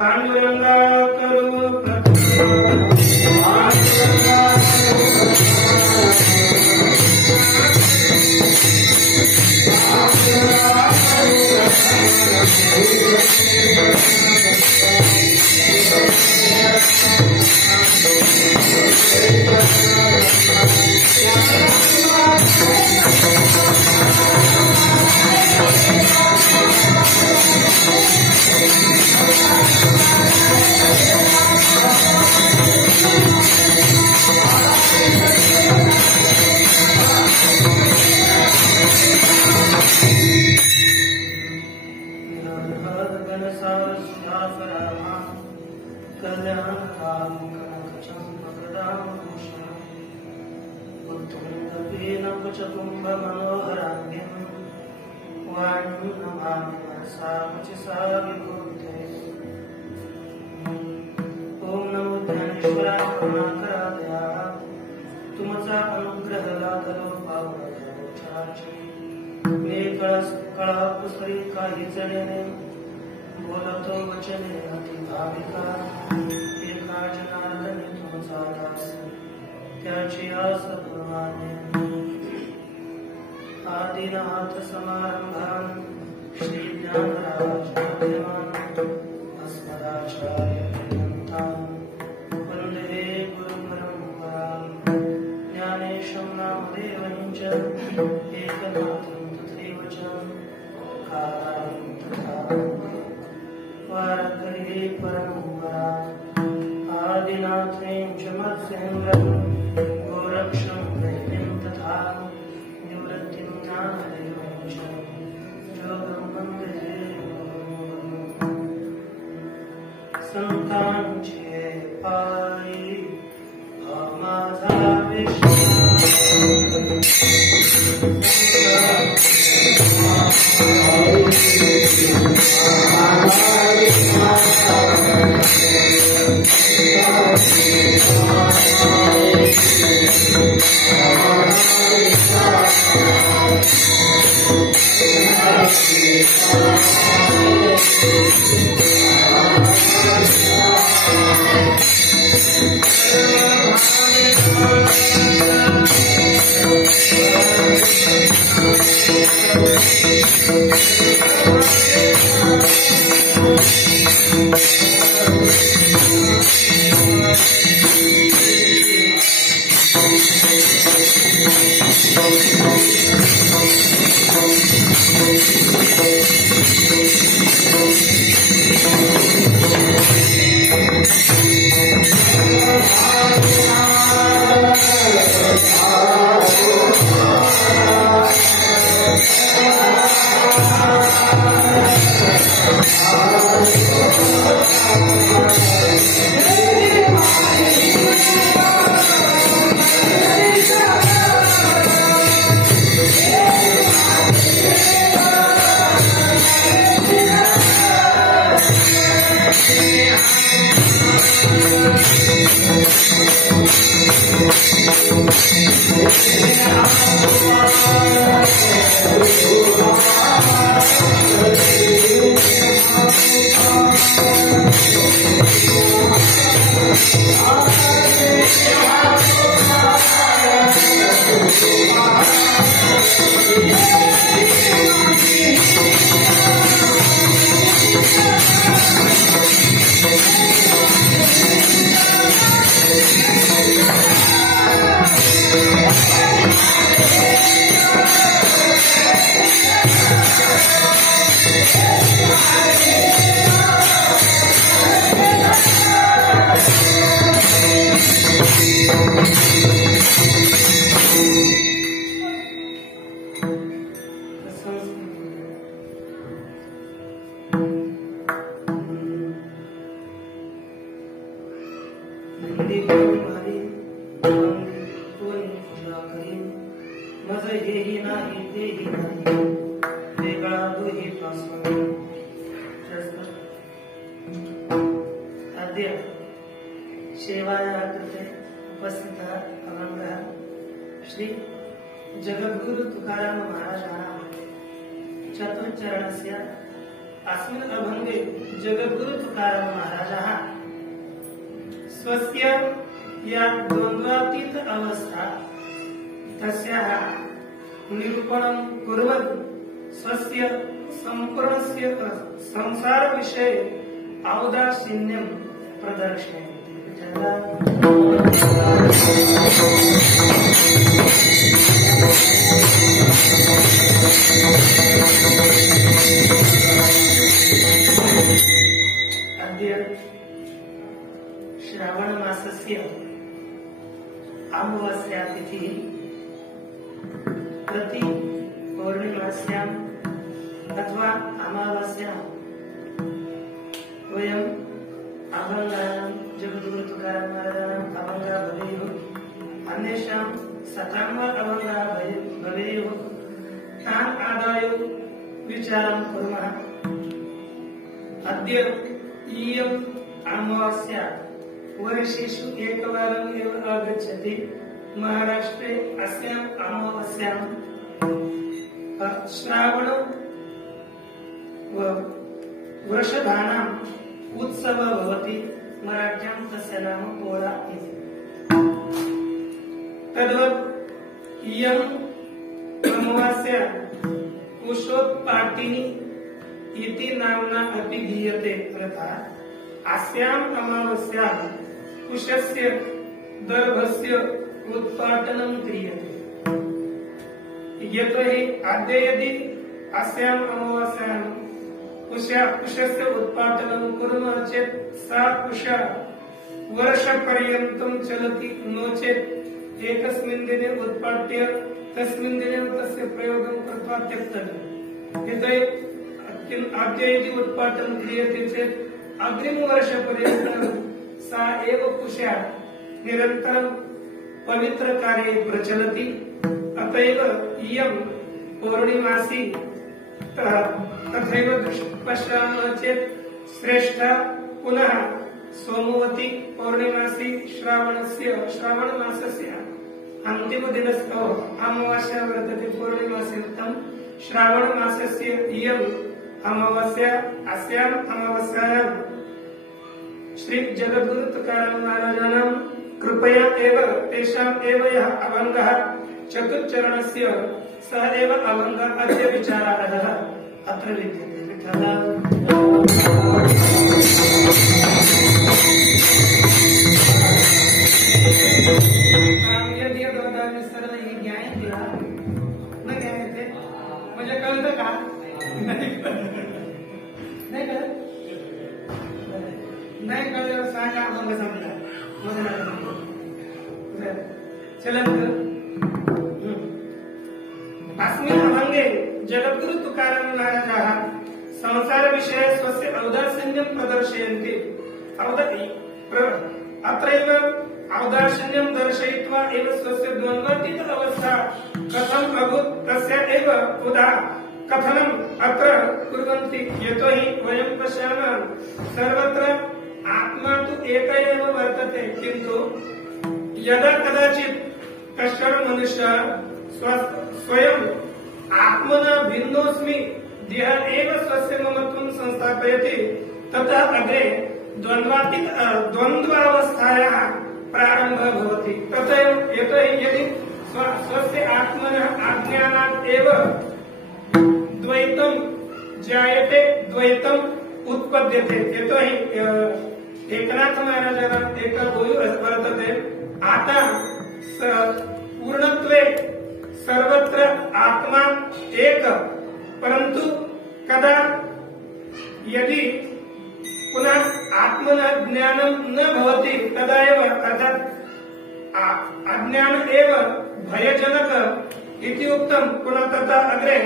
पांडुरंगा करू प्रभु ओम नमो ज्ञानेश्वराय करुणाकरालया तुमचा अनुग्रह लादलो पावनाची मी कळापुसरी काही जणेने बोलतो वचने अति भाविका एका जनार्दने तुमचा दास त्याची आस प्रमाणे आदिनाथ समारंभान् श्री ज्ञानराज अस्मदाचार्य वंदे गुरुपरंपराम् ज्ञानेशं नामदेवं च एकनाथं तथैव च कारणं तथा वारकरी परंपराम् आदिनाथं च मत्स्यं गोरक्षं दैव्यं तथा निवृत्तिं ज्ञानदेवं च योगं वन्दे संतांचे पायी माझा श्री जगद्गुरु तुकाराम महाराजानां चतुश्चरणस्य अस्मिन् अभंगे जगद्गुरु तुकाराम महाराजः स्वस्य या द्वन्द्वातीत अवस्था तस्याः निरूपणं कुर्वन् स्वस्य सम्पूर्णस्य संसार विषये औदासीन्यं प्रदर्शयति। अद्य श्रावण मासस्य अमावास्या तिथिः प्रति पौर्णिमास्याम् अथवा अमावास्यां वयम् अभंगानां जगद्गुरु तुकाराम महाराजानाम् अभंगा भवेयुः, अन्येषां शताङ्ग अभंगा भवेयुः, तान् आदाय विचारं कुर्मः। अद्य इयम् अमावास्या वर्षेषु एकवारम् एव आगच्छति। महाराष्ट्रे अस्याम् अमावास्यां श्रावण वृषभानाम् उत्सवः भवति। मराठ्यां तस्य नाम पोळा इति। तद्वत् इयम् अमावास्या कुशोत्पाटिनी इति नाम्ना अपि गीयते। अर्थात् अस्याम् अमावास्यां कुशस्य दर्भस्य उत्पाटनं क्रियते। यतोहि अद्य यदि अस्याम् अमावास्यां कुशस्य उत्पाटनं कुर्मः चेत् सा कुशा वर्षपर्यन्तं चलति, नो चेत् एकस्मिन् दिने उत्पाट्य तस्मिन् दिने तस्य प्रयोगं कृत्वा त्यक्तव्यम्। यतोहि अद्य यदि उत्पाटनं क्रियते चेत् अग्रिमवर्षपर्यन्तं सा एव कुशा निरन्तरं पवित्रकार्ये प्रचलति। अत एव इयं पौर्णिमासी तथैव पश्यामः चेत् श्रेष्ठा पुनः सोमवती पौर्णिमासी श्रावण मासस्य अन्तिमदिनस्थो अमावास्या वर्तते। पौर्णिमास्यां श्रावण मासस्य इयम् अमावास्या। अस्याम् अमावास्यायां श्री जगद्गुरु तुकाराम महाराजानां कृपया एव तेषाम् एव यः अभङ्गः चतुश्चरणस्य सः एव अभङ्गः अद्य विचारार्हः अत्र विद्यते। यदि सरल ये ज्ञान दिला न ज्ञाते म्हणजे कळतं का? नाही कळत? नाही कळल्यावर सांगा, अभंग संपला. चला अस्मिन् अभंगे जगद्गुरु तुकाराम महाराजः संसार विषये स्वस्य औदासीन्यं प्रदर्शयन्ति। अत्रैव औदासीन्यं दर्शयित्वा एव स्वस्य द्वन्द्वातीत अवस्था कथम् अभूत् तस्य एव कथनम् अत्र कुर्वन्ति। यतोहि वयं पश्यामः सर्वत्र आत्मा तु एक एव वर्तते, किन्तु यदा कदाचित् कश्चन मनुष्यः स्वयं आत्मना भिन्नोऽस्मि देह एव स्वस्य ममत्वं संस्थापयति, ततः अग्रे द्वन्द्वावस्थायाः प्रारम्भः भवति। तथैव यतोहि यदि स्वस्य आत्मनः अज्ञानात् एव द्वैतं जायते, द्वैतम् उत्पद्यते। यतोहि एकनाथ महाराजानां एकः भूयः वर्तते, आता पूर्णत्वे सर्वत्र आत्मा एक, परंतु कदा यदि पुनः आत्मनः ज्ञानं न भवति तदा एव, अर्थात् अज्ञान एव भयजनक इति उक्तं, पुनः तथा अग्रे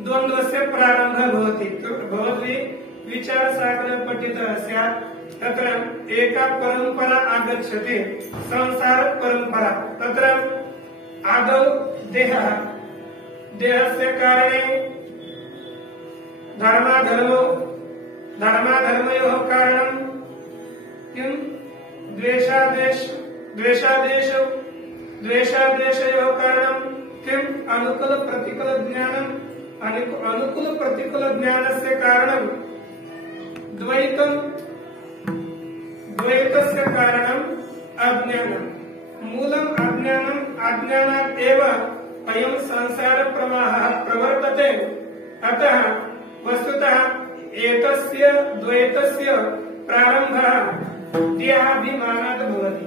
द्वन्द्वस्य प्रारम्भः भवति। भवद्भिः विचारसागरं पठितः स्यात्। तत्र एका परंपरा आगच्छति, संसार परंपरा। तत्र आदौ देहस्य कारणे धर्माधर्मयोः कारणं किं? द्वेषादेशयोः कारणं किं? अनुकूल प्रतिकूल ज्ञानस्य कारणं द्वैतम द्वैतस्य कारणम अज्ञानम मूलम अज्ञानम अज्ञानात् एव अयं संसार प्रवाहः प्रवर्तते अतः वस्तुतः एतस्य द्वैतस्य प्रारम्भः देहाभिमानात् भवति।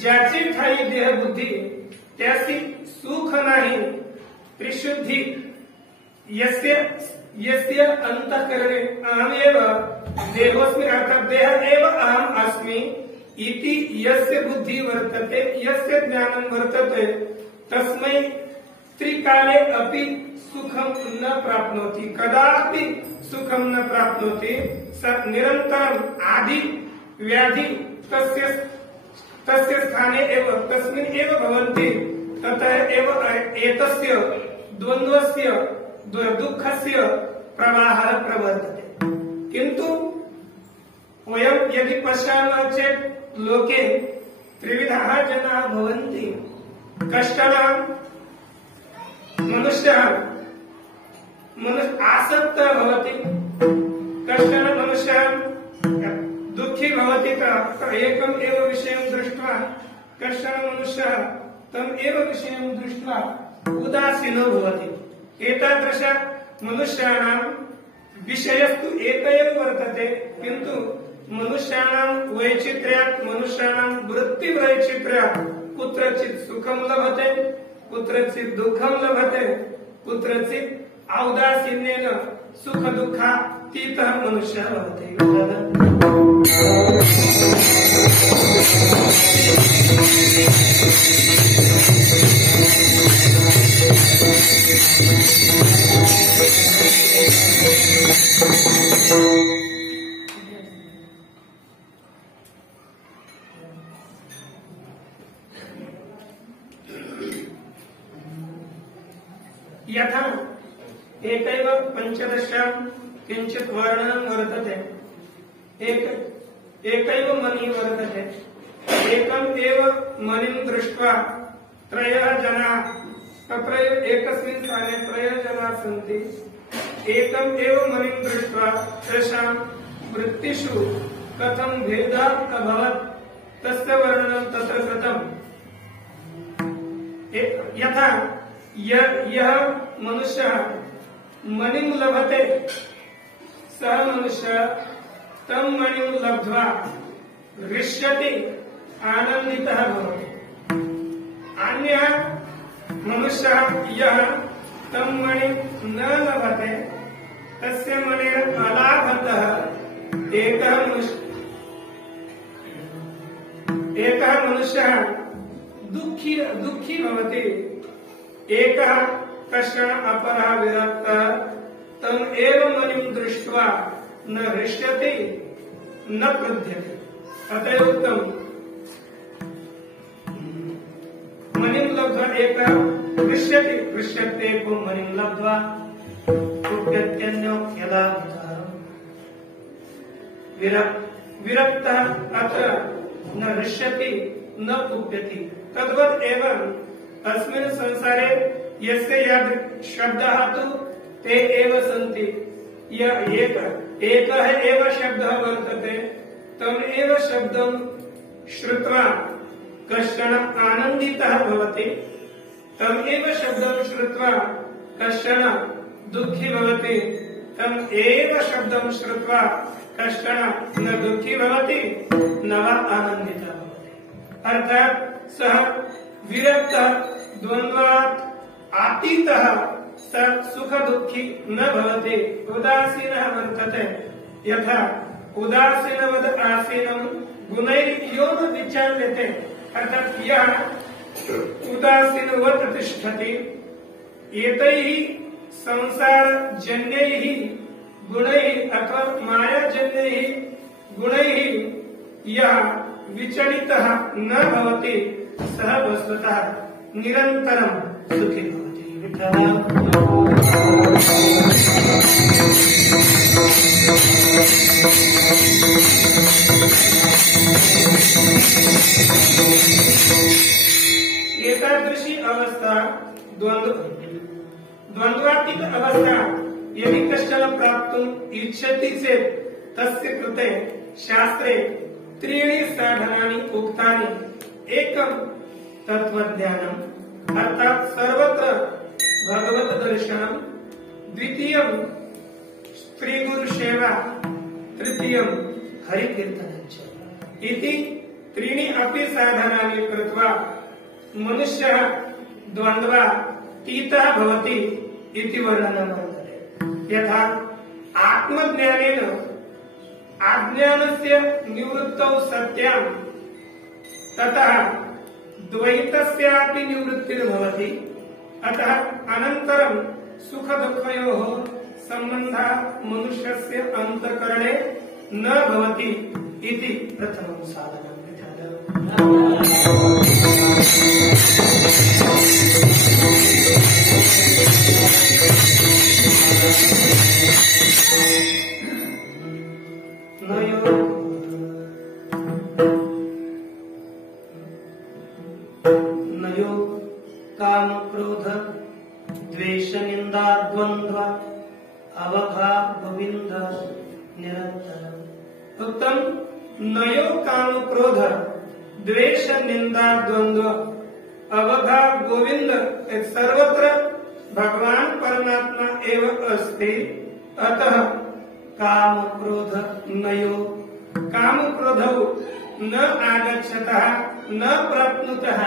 ज्याची ठाई देह बुद्धी त्यासी सुख नाही त्रिशुद्धि यस्य यस्य अंतःकरणे अहमेव देहोऽस्मि अर्थात् देह एव अहम् अस्मि इति यस्य बुद्धि वर्तते यस्य ज्ञानं वर्तते तस्मै त्रिकाले अपि सुखं न प्राप्नोति कदापि सुखं न प्राप्नोति स निरन्तरम् आदि व्याधि तस्य स्थाने एव तस्मिन् एव भवन्ति ततः एव एतस्य द्वन्द्वस्य दुःखस्य प्रवाहः प्रवर्तते। किन्तु वयं यदि पश्यामः चेत् लोके त्रिविधाः जनाः भवन्ति। कश्चन मनुष्यः आसक्तः भवति कश्चन मनुष्यः दुःखी भवति एकम् एव विषयं दृष्ट्वा कश्चन मनुष्यः तम् एव विषयं दृष्ट्वा उदासीनो भवति। एतादृश मनुष्याणां विषयस्तु एक एव वर्तते किन्तु मनुष्याणां वैचित्र्यात् मनुष्याणां वृत्तिवैचित्र्यात् कुत्रचित् सुखं लभते कुत्रचित् दुःखं लभते कुत्रचित् औदासीन्येन सुख दुःखातीतः मनुष्यः भवति। यथा एकैव पंचदशां किंचित् वर्णनं वर्तते एकैव मणिः वर्तते एकम् एव मणिं दृष्ट्वा त्रयः जनाः तत्र एकस्मिन् स्थाने त्रयः जनाः सन्ति एकम् एव मणिं दृष्ट्वा तेषां वृत्तिषु कथं भेदः अभवत् तस्य वर्णनं तत्र कृतम्। यथा यः मनुष्यः मणिं लभते सः मनुष्यः तं मणिं लब्ध्वा हृष्यति आनन्दितः भवति। अन्यः मनुष्यः यः तं मणिं न लभते तस्य मणिः अलाभतः एकः मनुष्यः दुःखी भवति एकः कश्चन अपरः विरक्तः तम् एव मणिं दृष्ट्वा न हृष्यति न क्रुध्यति। अतः उक्तम् मणिं लब्ध्वा एकः हृष्यते को मणिं लब्ध्वा क्रुध्यत्यन्यो यदा विरक्तः अत्र न हृष्यति न कुप्यति। तद्वत् एवं अस्मिन् संसारे यस्य यद् शब्दः तु ते एव सन्ति एकः एव शब्दः वर्तते तम् एव शब्दं श्रुत्वा कश्चन आनन्दितः भवति तम् एव शब्दं श्रुत्वा कश्चन दुःखी भवति तम् एव शब्दं श्रुत्वा कश्चन न दुःखी भवति न वा आनन्दितः भवति। अर्थात् सः विरक्तः द्वन्द्वात् अतीतः स सुख दुःखी न भवति उदासीनः वर्तते। यथा उदासीनवद आसीनं गुणैर्यो न विचाल्यते अर्थात् यः उदासीनवत् तिष्ठति एतैः संसारजन्यैः गुणैः अथवा मायाजन्यैः गुणैः यः विचलितः न भवति सः वस्तुतः निरन्तरं सुखी भवति। एतादृशी अवस्था द्वन्द्वातीत अवस्था यदि कश्चन प्राप्तुम् इच्छति चेत् तस्य कृते शास्त्रे त्रीणि साधनानि उक्तानि। एकं तत्त्वज्ञानम् अर्थात् सर्वत्र भगवत दर्शनम्, द्वितीयं श्रीगुरुसेवा, तृतीयं हरिकीर्तनञ्च इति त्रीणि अपि साधनानि कृत्वा मनुष्यः द्वन्द्वातीतः भवति इति वर्णनं वर्तते। यथा आत्मज्ञानेन अज्ञानस्य निवृत्तौ सत्यां ततः द्वैतस्यापि निवृत्तिर्भवति। अतः अनन्तरं सुख दुःखयोः सम्बन्धः मनुष्यस्य अन्तःकरणे न भवति इति प्रथमं साधनं। नयो काम क्रोध द्वेष निंदा द्वंद्व अवघा गोविंद निरंतर। उत्तम नयो काम क्रोध द्वेष निंदा द्वंद्व अवघा गोविंद सर्वत्र भगवान परमात्मा एव अस्ति। अतः काम क्रोध नयो काम क्रोधौ न आगच्छतः न प्राप्नुतः,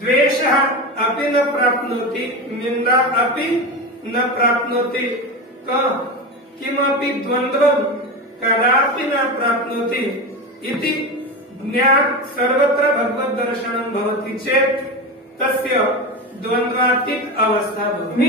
द्वेषः अपि न प्राप्नोति, निंदा अपि न प्राप्नोति, किमपि द्वन्द्वं कदापि न प्राप्नोति इति ज्ञात सर्वत्र भगवत दर्शनं भवति चेत् तस्य द्वन्द्वातीत अवस्था भवति।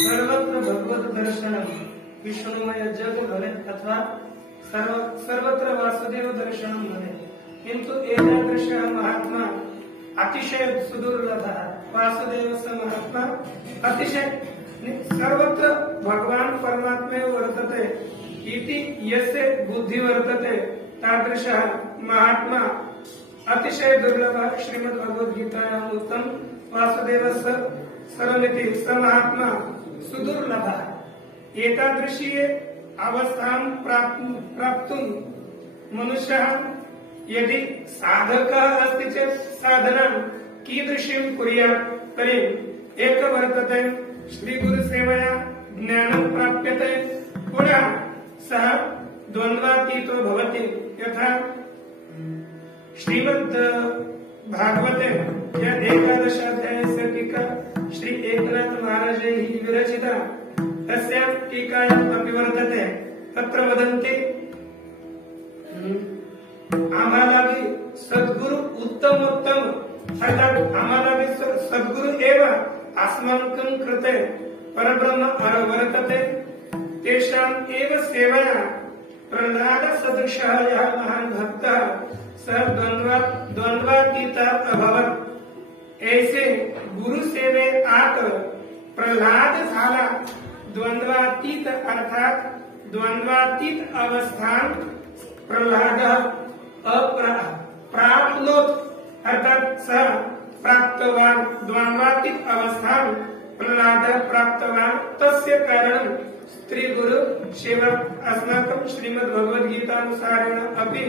सर्वत्र भगवत दर्शनम विष्णुमय जग भले अथवा सर्वत्र वासुदेव दर्शनम भले, किंतु एतादृशः महात्मा अतिशय सुदुर्लभः। वासुदेवस्य महात्मा अतिशय सर्वत्र भगवान परमात्मे वर्तते इति यस्य बुद्धि वर्तते तादृशः महात्मा अतिशय दुर्लभः। श्रीमद् भगवद गीतायाम् उक्तं वासुदेवस्य सरलिति स महात्मा सुदुर्लभः। एतादृशी अवस्थां प्राप्तुं मनुष्यः यदि साधकः अस्ति चेत् साधनां कीदृशीं कुर्यात् तर्हि एक वर्तते श्रीगुरुसेवया ज्ञानं प्राप्यते पुनः सः द्वन्द्वातीतो भवति। यथा श्रीमद् भागवते या 11 अध्यायस्य टीका श्री एकनाथ महाराजैः विरचिता तस्यां टीकायाम् अपि वर्तते। तत्र वदन्ति आम्हाला सद्गुरु उत्तमोत्तम अर्थात आम्हाला सद्गुरु एव अस्माकं कृते परब्रह्म वर्तते। तेषाम् एव सेवया प्रह्लाद सदृशः यः महान् भक्तः सः द्वन्द्वातीतः अभवत्। ऐसे गुरु सेवे आकर प्रह्लाद झाला द्वन्द्वातीत अर्थात द्वन्द्वातीत अवस्थान प्रह्लाद प्राप्नोत अर्थात सः प्राप्तवान् द्वन्द्वातीत अवस्थान प्रह्लाद प्राप्तवान्। तस्य कारणं स्त्री गुरु सेवा अस्माकं श्रीमद् भगवद्गीतानुसारेण अपि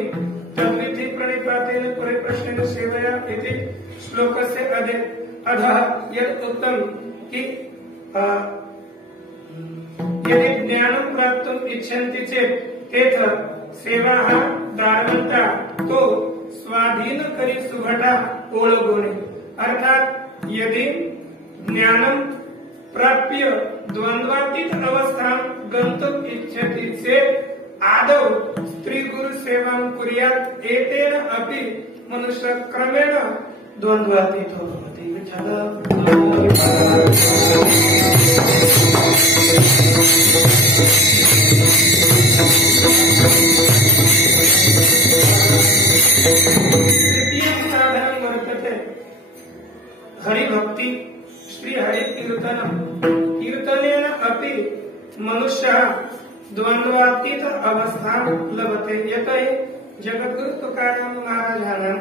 तद्विधि प्रणिपातेन परिप्रश्नेन सेवया इति श्लोकस्य अधः यत् उक्तं कि यदि ज्ञानं प्राप्तुम् इच्छन्ति चेत् तेथ सेवाः दार्वन्ता तो स्वाधीन करी सुभटा ओळगोणे। अर्थात यदि ज्ञानं प्राप्य द्वन्द्वातीत अवस्थां गन्तुम् इच्छति चेत् आदौ स्त्री गुरु सेवां कुर्यात्। एतेन अपि मनुष्य क्रमेण द्वन्द्वातीतो भवति। तृतीयं साधनं वर्तते हरिभक्ति श्री हरि कीर्तनम्। कीर्तनेन अपि मनुष्यः द्वन्द्वातीत अवस्थां लभते। यतः जगद्गुरु तुकाराम महाराजानां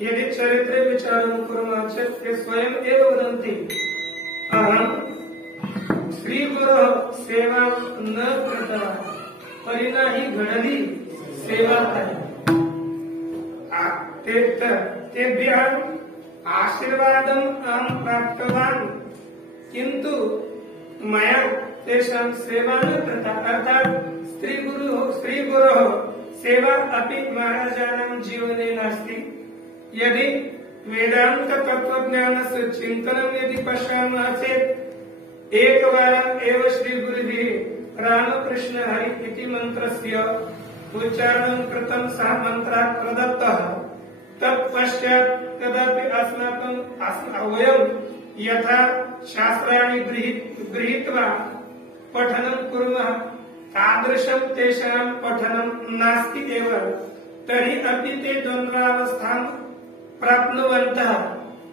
यदि चरित्रे विचारं कुर्मः चेत् ते स्वयम् एव वदन्ति अहं श्रीगुरोः सेवां न कृतवान् परिणा हि घडली सेवा तेभ्यः आशीर्वादम् अहं प्राप्तवान् किन्तु मया तेषां सेवा न कृता। अर्थात श्रीगुरोः सेवा अपि महाराजानां जीवने नास्ति। यदि वेदांत तत्वज्ञानस्य चिन्तनं यदि पश्यामः चेत् एकवारम् एव श्रीगुरुभिः रामकृष्ण हरि इति मन्त्रस्य उच्चारणं कृतं सः मन्त्रः प्रदत्तः। तत्पश्चात् कदापि वयं यथा शास्त्राणि गृहीत्वा पठनं कुर्मः तादृशं तेषां पठनं नास्ति एव। तर्हि अपि ते द्वन्द्वावस्थां प्राप्नुवन्तः।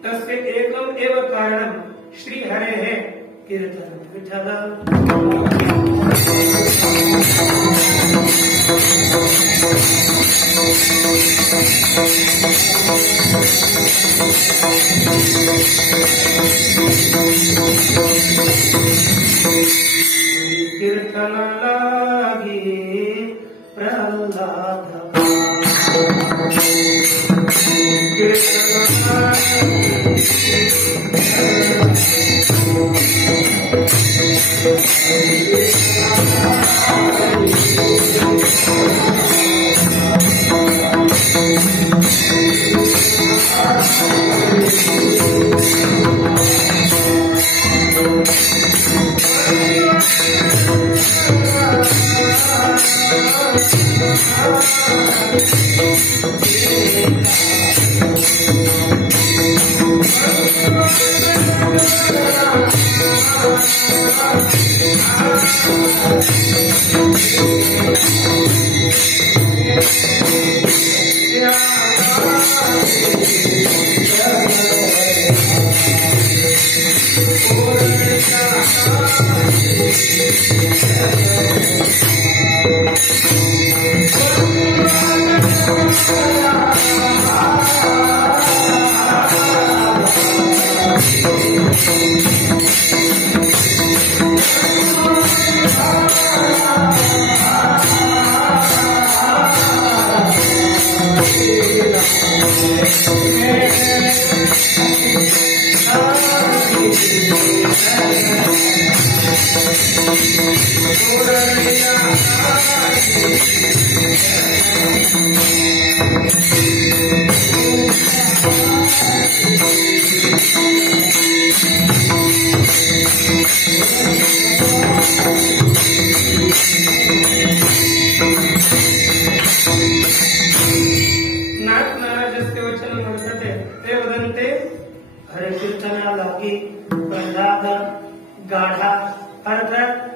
तस्य एकम् एव कारणं श्रीहरेः कीर्तनं। विठ्ठल कीर्तन लागी प्रह्लाद हरे कीर्तना लौकी प्रहलाद गाढ़ा अर्थात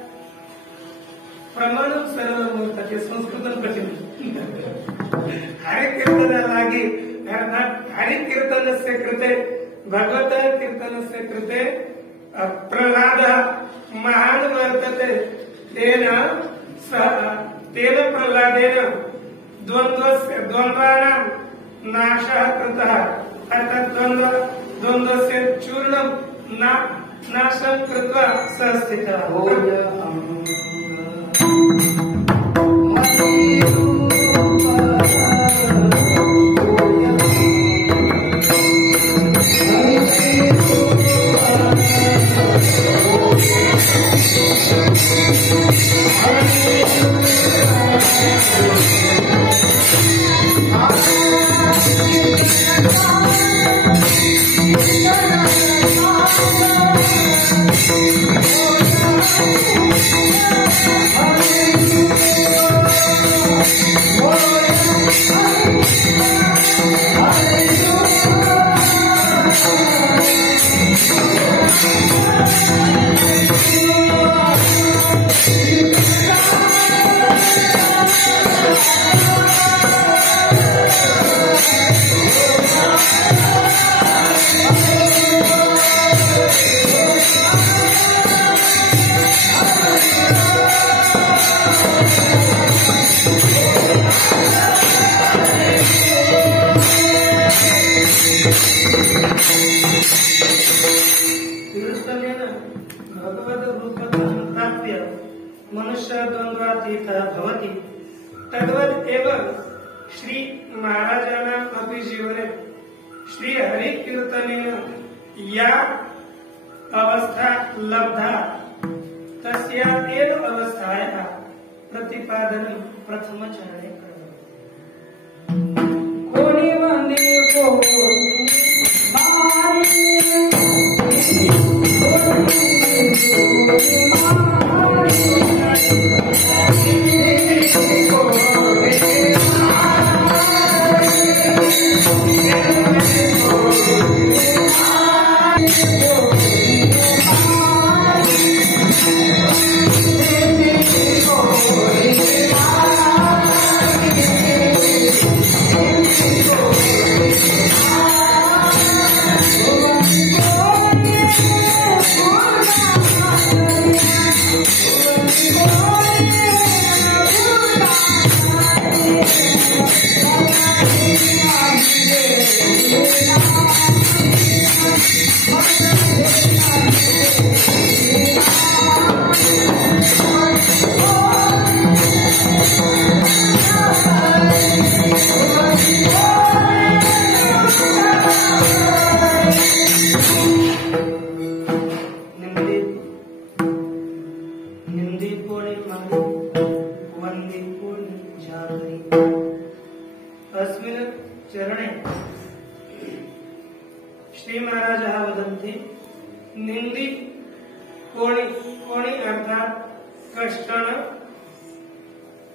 प्रमाण सर्व मूर्तके संस्कृत कठिन हरे कीर्तनालागी अर्थात हरि कीर्तनस्य कृते भगवत कीर्तनस्य कृते प्रहलाद महान वर्तते तेन प्रहलादेन द्वन्द्वानां नाशः कृतः अर्थात द्वन्द्वस्य चूर्णं नाशं कृत्वा सः स्थितः। तद्वत् एव श्री महाराजानाम् अपि जीवने श्री हरि कीर्तनेन या अवस्था लब्धा तस्या एव अवस्थायाः प्रतिपादनं प्रथमचरणे कोनि वन्दे को श्री महाराज वदन्ति निंदी कोणि कोणि अर्थात कष्टन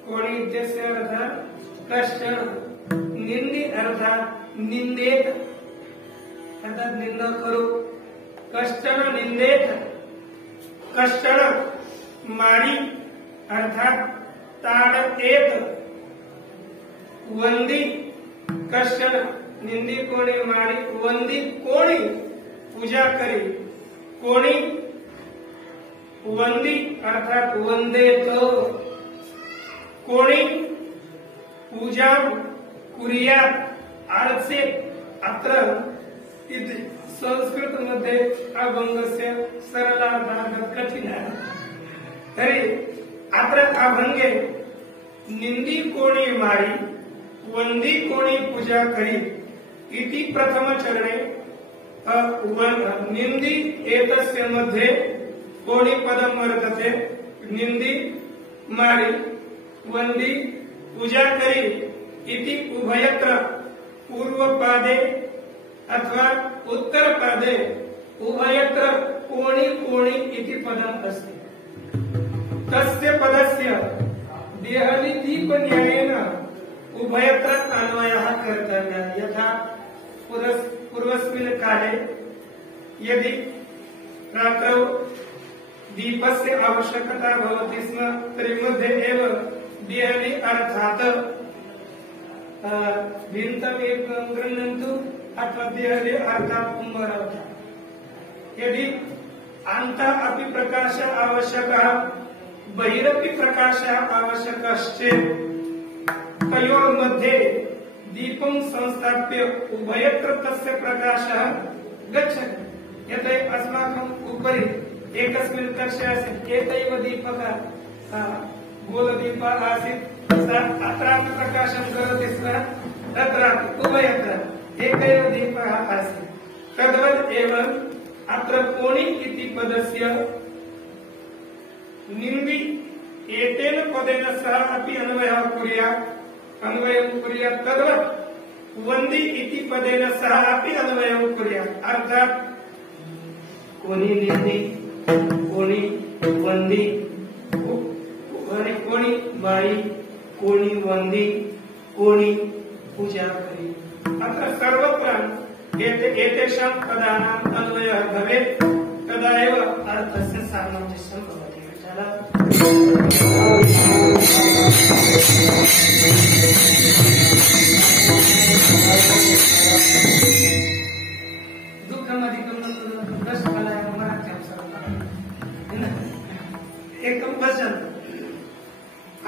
कोणि इत्यस्य अर्थात कष्टन निंदी अर्थात निंदेत अर्थात निंदा करो कष्टन निंदेत कष्टन मारी अर्थात ताड़ेत वंदी कष्टन निंदी कोणी मारी वंदी कोणी पूजा करी कोणी वंदी अर्थात वंदे तो कोणी पूजा कुर्यात आळसे अत्र संस्कृत मध्ये अभंगस्य सरलार्थः कठिनः तरी अत्र अभंगे निंदी कोणी मारी वंदी कोणी पूजा करी इति प्रथम चरणे निंदी एतस्य मध्ये कोणी पदं वर्तते निंदी मारी वंदी पूजा करी इति उभयत्र पूर्व पादे अथवा उत्तर पादे उभयत्र कोणी कोणी इति पदम् अस्ति। तस्य पदस्य देहली दीप न्यायेन उभयत्र अन्वयः कर्तव्यः। यथा पूर्वस्मिन् काले यदि रात्रौ दीपस्य आवश्यकता भवति स्म तर्हि मध्ये एव देहली अर्थात् भिन्नम् एकं गृह्णन्तु अथवा देहली अर्थात् उम्बरवता। यदि अन्तः अपि प्रकाशः आवश्यकः बहिरपि प्रकाशः आवश्यकश्चेत् तयोर्मध्ये दीपं संस्थाप्य उभयत्र तस्य प्रकाशः गच्छति। यतः अस्माकम् उपरि एकस्मिन् कक्षे आसीत् एकैव दीपकः गोलदीपः आसीत्। अत्रापि प्रकाशं करोति स्म तत्रापि उभयत्र एकैव दीपः आसीत्। तद्वत् एव अत्र कोणी इति पदस्य निन्दी एतेन पदेन सह अपि अन्वयः कुर्यात् तद्वत् वंदी इति पदेन सह अपि अन्वयः कुर्यात्। अर्थात् कोणी निन्दी कोणी वंदी कोणी मारी कोणी वंदी कोणी पूजा करी। अत्र सर्वत्र एतेषां पदानाम् अन्वयः भवेत् तदा एव अर्थस्य सामञ्जस्यं भवति। दुःखमधिकं एकं वचन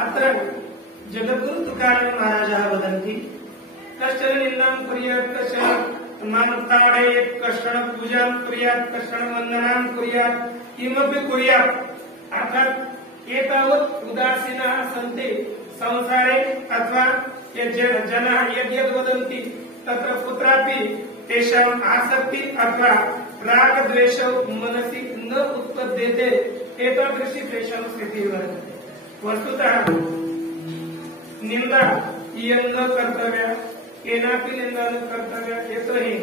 अत्र जगद्गुरु तुकाराम महाराजः वदन्ति कश्चन निन्दां कुर्यात् कश्चन मां ताडयेत् कश्चन पूजां कुर्यात् कश्चन वन्दनां कुर्यात् किमपि कुर्यात्। अर्थात् एतावत् उदासीनाः सन्ति संसारे अथवा ये जनाः यद्यद् वदन्ति तत्र कुत्रापि तेषाम् आसक्ति अथवा रागद्वेषौ मनसि न उत्पद्यते। एतादृशी तेषां स्थितिः वर्तते। वस्तुतः निन्दा इयं न कर्तव्या केनापि निन्दा न कर्तव्या। यतोहि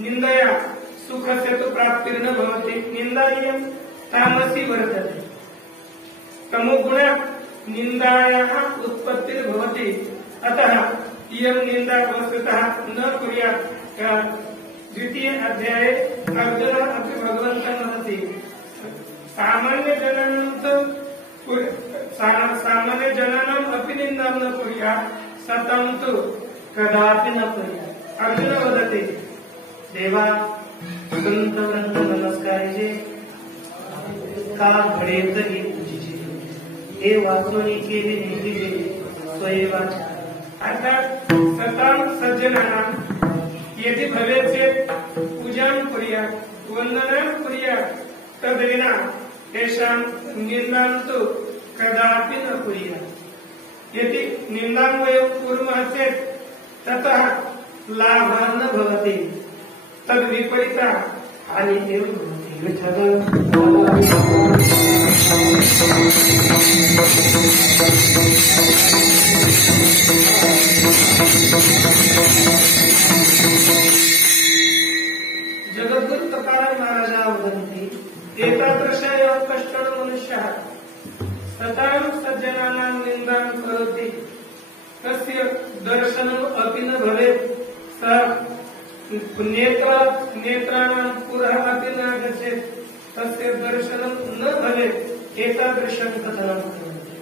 निन्दया सुखस्य तु प्राप्तिर्न भवति। निन्दा इयं तामसी वर्तते। तमोगुणात् निन्दायाः उत्पत्तिर्भवति। अतः इयं निन्दा वस्तुतः न कुर्यात्। द्वितीय अध्याये अर्जुनः अपि भगवन्तं वदति सामान्य जनानाम् अपि निन्दां न कुर्यात् सतं तु कदापि न कुर्यात्। अर्जुन वदति देवा संतवृंद नमस्कारिजे का घडेत ही पूजिजे हे वात्मनि के निहिते स्वयंवाचा। अर्थात सतां सज्जनानां यदि भवेत् चेत् पूजां कुर्यात् वन्दनां कुर्यात् तद्विना तेषां निन्दां तु कदापि न कुर्यात्। यदि निन्दां वयं कुर्मः चेत् ततः लाभः न भवति तद्विपरीता हानिः एव भवति। जगद्गुरु तुकाराम महाराजः वदन्ति एतादृशः यः कश्चन मनुष्यः सतां सज्जनानां निन्दां करोति तस्य दर्शनम् अपि न भवेत्। सः नेत्राणां पुरः अपि न गच्छेत् तस्य दर्शनं न भवेत्। एतादृशं कथनं कुर्वन्ति।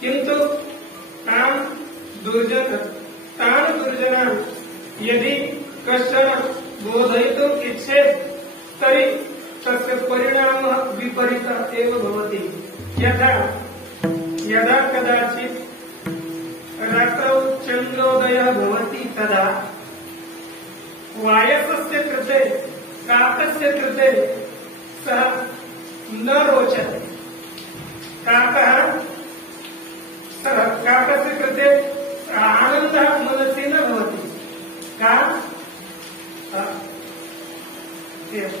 किंतु तान् दुर्जनान् यदि कश्चन बोधयितुम् इच्छेत् तर्हि तस्य परिणामः विपरीतः एव भवति। यदा कदाचित् रात्रौ चन्द्रोदयः भवति तदा वायसस्य कृते काकस्य कृते सः न रोचते। काकस्य कृते आनन्दः मनसि न भवति।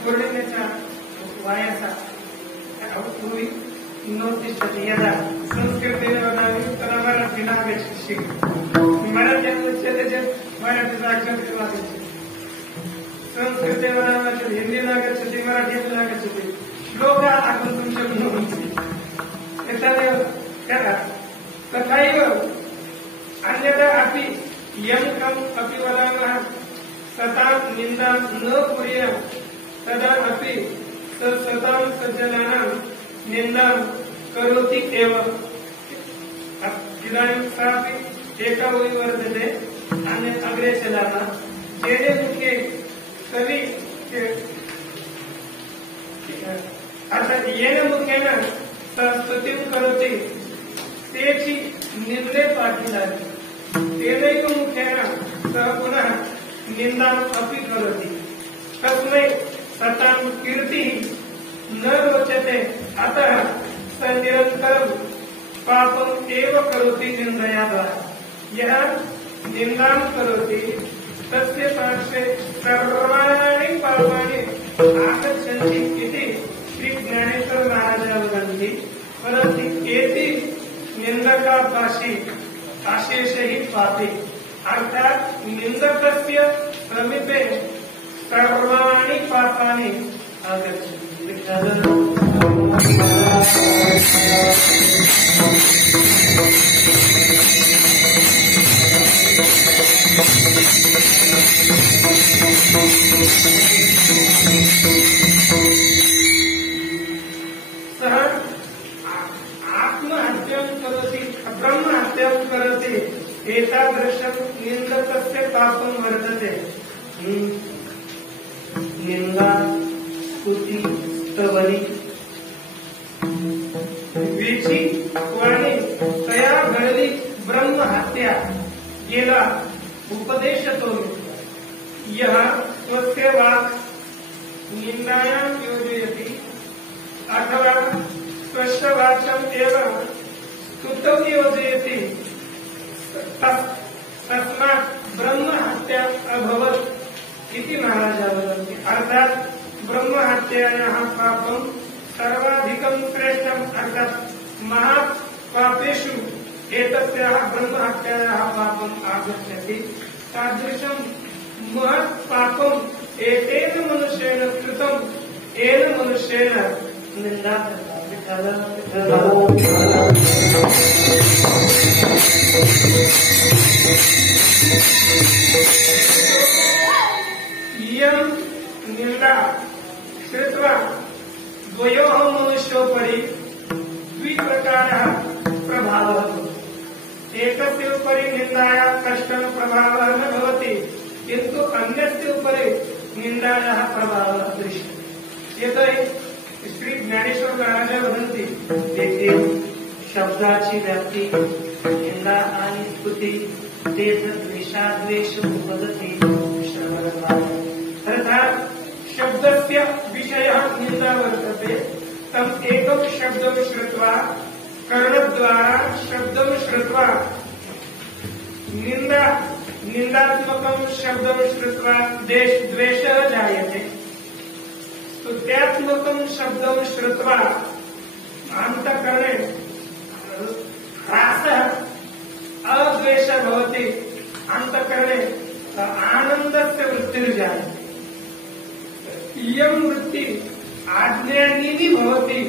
पूर्णिमेचा वायसा नोतिष्ठति। यदा संस्कृतेन वदामि तदा मराठी नागच्छति। मराठ्याम् उच्यते चेत् मराठी साक्षात् आगच्छति। संस्कृते वदामः चेत् हिन्दी नागच्छति, मराठी नागच्छति। श्लोकाः आगन्तुं शक्नुवन्ति। एतदेव तथैव अन्यथा अपि यं कम् अपि वदामः सतां निन्दां न कुर्यात् तदा अपि सतां सज्जनानां निन्दां करोति एव। इदानीं सापि एका वै वर्तते, अन्यत् अग्रे चलामः। येन मुखे कवि अर्थात् येन मुखेन सः स्तुतिं करोति तेची निंदे पाठितानि, तेनैव मुखेन सः पुनः निन्दाम् अपि करोति। तस्मै सतां कीर्तिः न रोचते, अतः सः निरन्तरं पापम् एव करोति निन्दया द्वारा। यः निन्दां करोति तस्य पार्श्वे सर्वाणि पापानि आगच्छन्ति इति श्री ज्ञानेश्वर महाराजः वदन्ति। परन्तु एति निन्दकापाशी आशेषे हि पापे, अर्थात् निन्दकस्य समीपे सर्वाणि पापानि आगच्छन्ति। सः आत्महत्यां करोति, ब्रह्महत्यां करोति, एतादृशं निन्दकस्य पापं वर्तते। निन्दा, स्तुति, स्तवनी, वीची वाणी तया घडली ब्रह्महत्या गेला उपदेशतो यः स्वस्य वाक् निन्दायां योजयति अथवा स्वस्य वाचम् एव स्तुतौ योजयति तस्मात् ब्रह्महत्या अभवत् इति महाराजः वदन्ति। अर्थात् ब्रह्महत्यायाः पापं सर्वाधिकं श्रेष्ठम्, अर्थात् महात् पापेषु एतस्याः ब्रह्महत्यायाः पापम् आगच्छति। तादृशं महत् पापम् एतेन मनुष्येन कृतं, येन मनुष्येन निन्दा इयं निन्दा कृत्वा द्वयोः मनुष्योपरि द्विप्रकारः प्रभावः भवति। एकस्य उपरि निन्दायाः कश्चन प्रभावः न भवति, किन्तु अन्यस्य उपरि निन्दायाः प्रभावः दृश्यते। यतः श्री ज्ञानेश्वर महाराज वदन्ति तेथे शब्दाची व्याप्ती निंदा आणि स्तुती तेथ द्वेषाद्वेष उपपदति श्रवणद्वारा। अर्थात शब्दस्य विषयः निंदा वर्तते तम् एकं शब्दं श्रुत्वा कर्णद्वारा शब्दं श्रुत्वा निंदात्मकं शब्दं श्रुत्वा द्वेषः जायते। स्तुत्यात्मकं शब्दं श्रुत्वा अन्तःकरणे ह्रासः अद्वेषः भवति, अन्तःकरणे आनन्दस्य वृत्तिर्जायते। इयं वृत्ति आज्ञानिनी भवति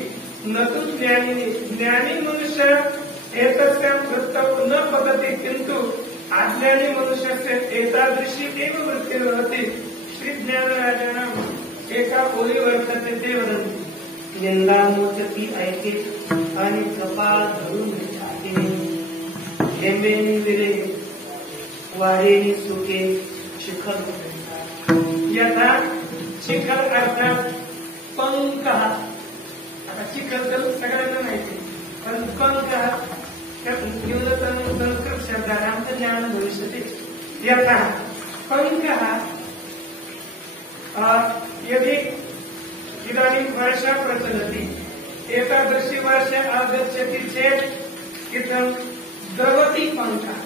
न तु ज्ञानिनी। ज्ञानी मनुष्य एतस्यां वृत्तौ न पतति, किन्तु आज्ञानी मनुष्यस्य एतादृशी एव वृत्तिर्भवति। श्री ज्ञानराजानाम् एका ओळी वर्तते, ते वदन्ति निंदामुचती ऐके आणि कपाळ धरून छातीने हेंबेनी विरे वारेनी सुके शिखर यथा शिखर अर्थात पंख। आता शिखर तर सगळ्यांना माहिती, पण पंख न्यूनतम संस्कृत शब्दानां ज्ञान भविष्यति। यथा पंखः यदि इदानीं वर्षा प्रचलति, एतादृशी वर्षा आगच्छति चेत् इदं द्रवति पंखः,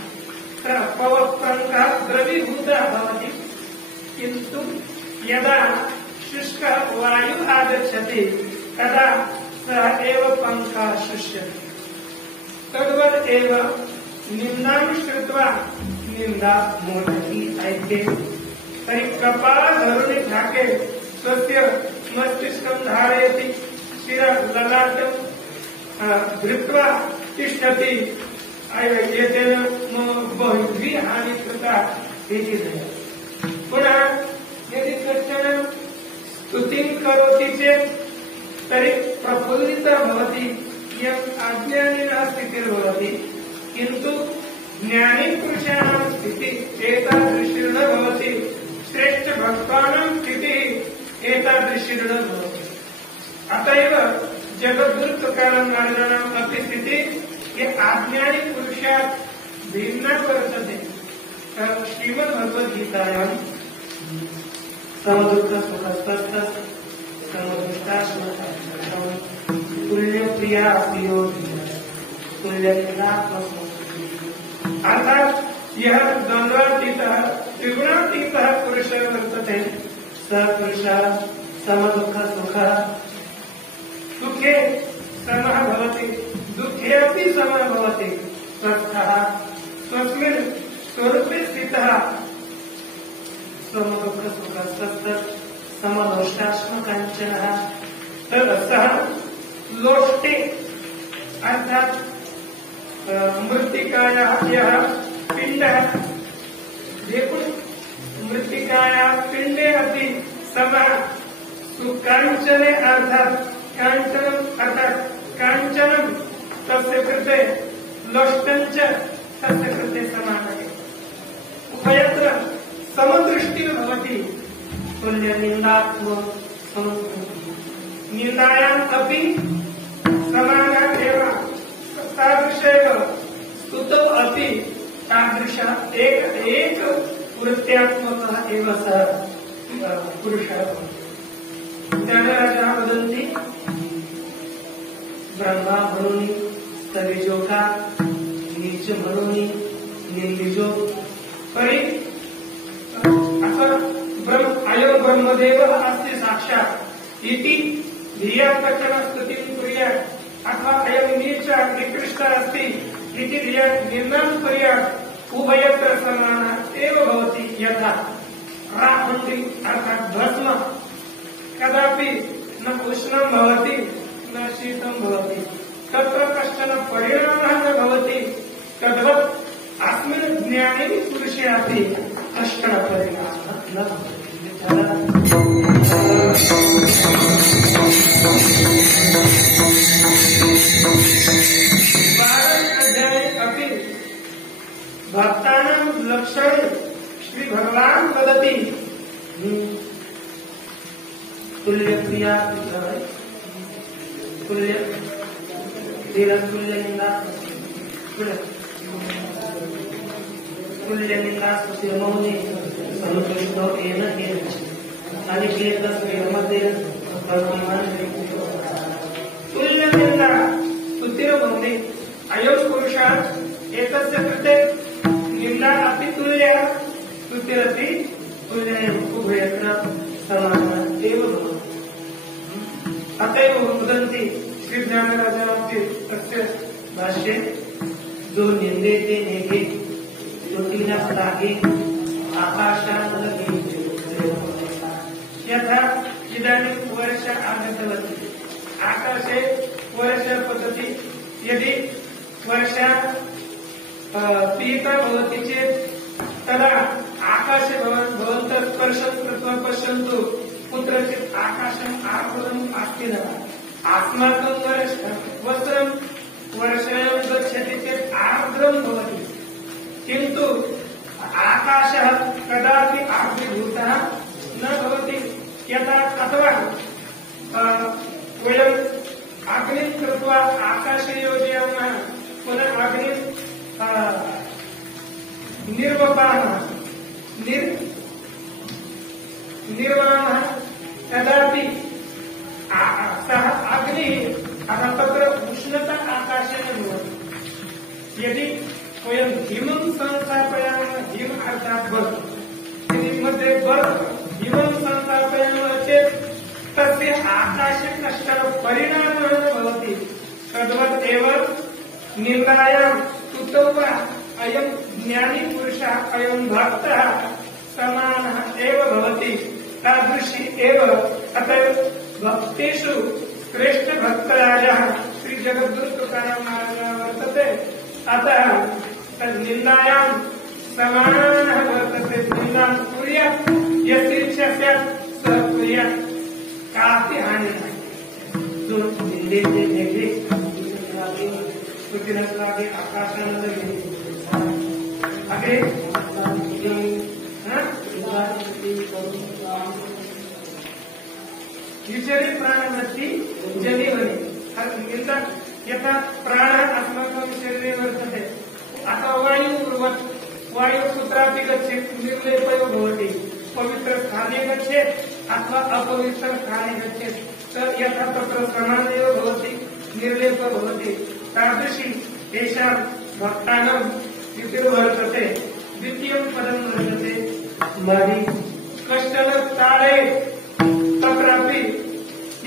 पंखः द्रवीभूतः भवति, किन्तु यदा शुष्कः वायुः आगच्छति तदा सः एव पंखः शुष्यति। तद्वत् एव निन्दां श्रुत्वा निन्दा मोदति ऐके तर्हि कपालं धरुणि ढाके स्वस्य मस्तिष्कं धारयति, शिरललाटं धृत्वा तिष्ठति, एतेन बहुभिः हानिः कृता इति। पुनः यदि कश्चन स्तुतिं करोति चेत् तर्हि प्रफुल्लितः भवति, यत् अज्ञानिनः स्थितिर्भवति, किन्तु ज्ञानी पुरुषाणां स्थितिः एतादृशी न भवति। श्रेष्ठ भक्तानां स्थितिः एतादृशी न भवति। अतः एव जगद्गुरुत्वकारणकारिणाम् अपि स्थितिः ये आज्ञानी पुरुषात् भिन्ना वर्तते। श्रीमद्भगवद्गीतायां समदुःखसुखस्वस्थः समदुष्टाशुनः तुल्य प्रिया प्रियो तुल्य अर्थात यह द्वंद्वातीतः त्रिगुणातीतः पुरुषः वर्तते। स पुरुषः समदुःख सुखः सुखे समः भवति, दुःखे अपि समः भवति। स्वस्थः स्वस्मिन् स्वरूपे स्थितः समदुःख सुखः स्वस्थः समदोषाश्मकाञ्चनः सः लोष्टे अर्थात मृत्तिकायाः यः पिण्डः, मृत्तिकायाः पिण्डे अपि समः सुकाञ्चने अर्थात काञ्चनं तस्य कृते लोष्टं च तस्य कृते समानः। उभयत्र समदृष्टिर्भवति। तुल्यनिन्दात्मक निन्दायाम् अपि समानः एव, तादृशेव स्तुतौ अपि तादृशः एक वृत्त्यात्मकः एव सः पुरुषः भवति। ज्ञानराजाः वदन्ति ब्रह्मा म्हणून तविजोका नीच म्हणून निंदिजो परि असं अयो ब्रह्मदेवः अस्ति साक्षात् इति धिया कचन स्तुतिं कुर्यात् अथवा अयं नीच निकृष्ट अस्ति इति धिया निन्दां कुर्यात् उभयत्र समानः एव भवति। यथा राहुण्डी अर्थात् भस्म कदापि न उष्णं भवति न शीतं भवति, तत्र कश्चन परिणामः न भवति। तद्वत् अस्मिन् ज्ञाने पुरुषे अपि कश्चन परिणामः न भवति। अध्याये अपि भक्तानां लक्षणे श्री भगवान् वदति तुल्य क्रिया तुल्य तुल्य निंदा तुल्य निंदा मौनी समुद्र तुल्य निंदा स्तुतिरो मौनी अयं पुरुषात् एकस्य कृते निंदा अपि तुल्या स्तुतिरपि तुल्येन उभयत्र समानः एव भवति। अतएव वदन्ति श्री ज्ञानराजावति तस्य भाष्ये जो निंदेते नेगे स्तुतिना पदागे आकाशानलगे यथा इदानीं वर्ष आगतवती आकाशे वर्ष पतति यदि वर्षा पीता भवति चेत् तदा आकाशे भवन्तः स्पर्शं कृत्वा पश्यन्तु कुत्रचित् आकाशम् आर्द्रम् अस्ति न अस्माकं वस्त्रं वर्षायां गच्छति चेत् आर्द्रं भवति किन्तु आकाशः कदापि आर्द्रीभूतः न भवति यथा अथवा वयम् अग्निं कृत्वा आकाशे योजयामः पुनः अग्निं निर्वपामः निर्वामः तदापि सः अग्निः तत्र उष्णता आकाशे न भवति। यदि वयं हिमं संस्थापयामः हिम अर्थात् बर्फ यदि मध्ये बर्फ हिमं संस्थापयामः चेत् तस्य आकाशे कश्चन परिणामः भवति। तद्वत् एव निन्दायां स्तुतौ वा अयं ज्ञानी पुरुषः अयं भक्तः समानः एव भवति। तादृशी एव अतः भक्तेषु श्रेष्ठ भक्तराजः श्री जगद्गुरु तुकाराम महाराजः वर्तते। अतः तद्निन्दायां समानः वर्तते। निन्दां कुर्यात् यस्य इच्छा स्यात् सः कुर्यात् कापि हानिः जो निंदेते नेगे स्तुतिरस्वागे आकाशानलगे आगे विचरे प्राणवृत्ति जनिवने यथा प्राणः अस्माकं शरीरे वर्तते अथवा वायुर्वत् वायुः कुत्रापि गच्छेत् निर्लेपयो भवति पवित्रस्थाने गच्छेत् अथवा अपवित्रस्थाने गच्छेत् यथा तत्र समानमेव भवति निर्लेपो भवति। तादृशी येषां भक्तानां स्थितिर् वर्तते। द्वितीयं पदं वर्तते मदि कश्चन काले तत्रापि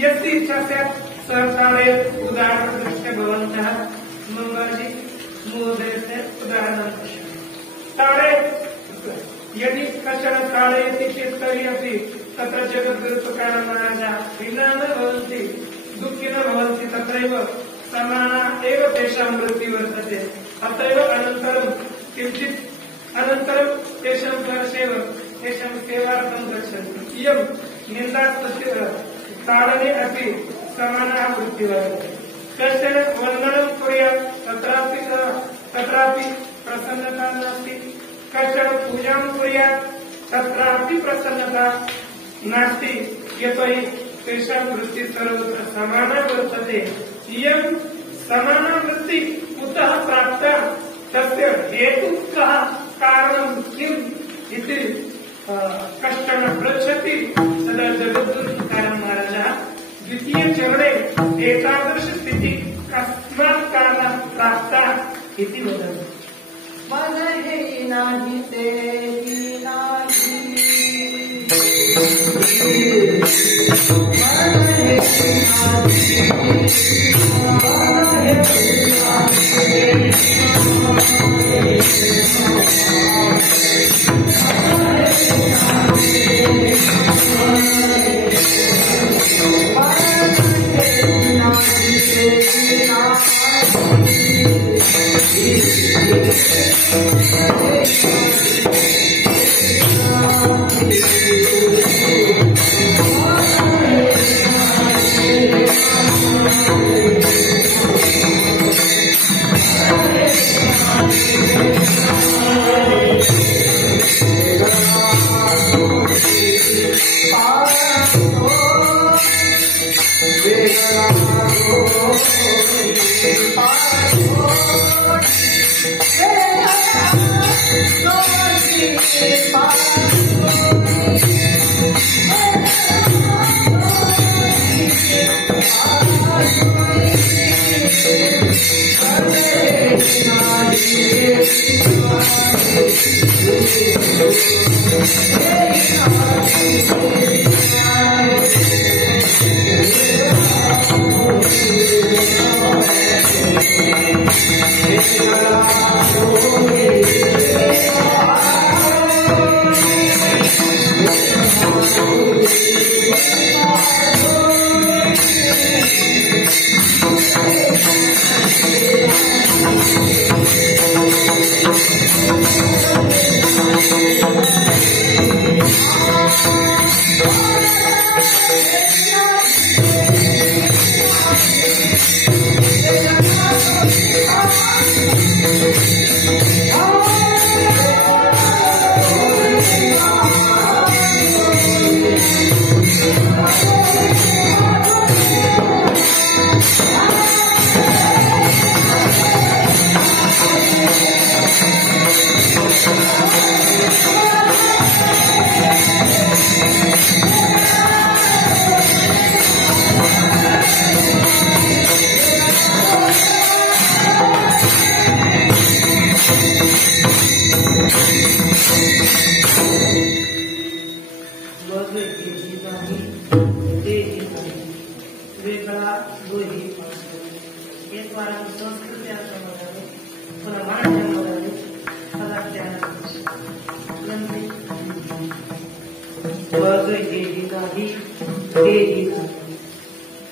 यस्य इच्छा स्यात् सः काले उदाहरणदृष्ट्या भवन्तः मंगलजी महोदयस्य उदाहरणं काले यदि कश्चन काले इति चेत् तर्हि अपि तत्र जगद्गुरु तुकाराम महाराजः भिन्नाः न भवन्ति दुःखिनः भवन्ति तत्रैव समाना एव तेषां वृत्तिः वर्तते। अतएव अनन्तरं किञ्चित् अनन्तरं तेषां परसेव तेषां सेवार्थं गच्छन्ति। इयं निन्दास्तुतिः ताडने अपि समाना वृत्तिः वर्तते। कश्चन वन्दनं कुर्यात् तत्रापि प्रसन्नता नास्ति। कश्चन पूजां कुर्यात् तत्रापि प्रसन्नता नास्ति। यतोहि तेषां वृत्तिः सर्वत्र समाना वर्तते। इयं समाना वृत्तिः कुतः प्राप्ता तस्य हेतुः कः कारणं किम् इति कश्चन पृच्छति तदा जगद्गुरु तुकाराम महाराजः द्वितीयचरणे एतादृशस्थितिः कस्मात् कारणात् प्राप्ता इति वदन्ति। मन है नाही ते नाही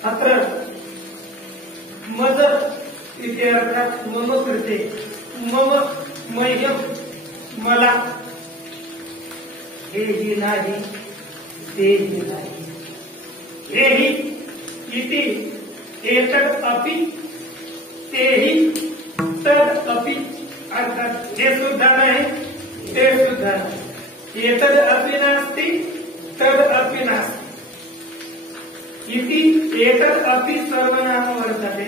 अत्र मज इति अर्थात मम कृते मम मह्यम मला हेहि नाही तेहि नाही हेहि इति एतद् अपि तेहि तद् अपि अर्थात हे सुद्धा नाही ते सुद्धा नाही एतद् अपि नास्ति तद् अपि नास्ति इति एतद् अपि सर्वनाम वर्तते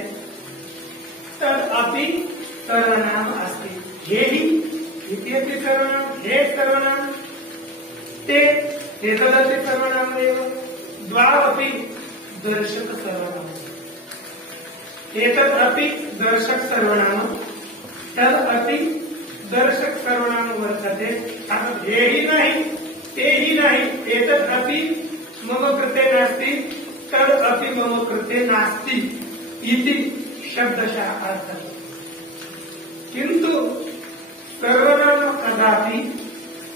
तद् अपि सर्वनाम अस्ति हेहि इत्यपि सर्वनाम हे सर्वनाम ते एतदपि सर्वनाममेव द्वावपि दर्शक सर्वनाम एतदपि दर्शक सर्वनाम तदपि दर्शक सर्वनाम वर्तते अर्थात हेहि नाही तेहि नाही एतदपि मम कृते नास्ति तदपि मम कृते नास्ति इति शब्दशः अर्थः किन्तु सर्वनाम कदापि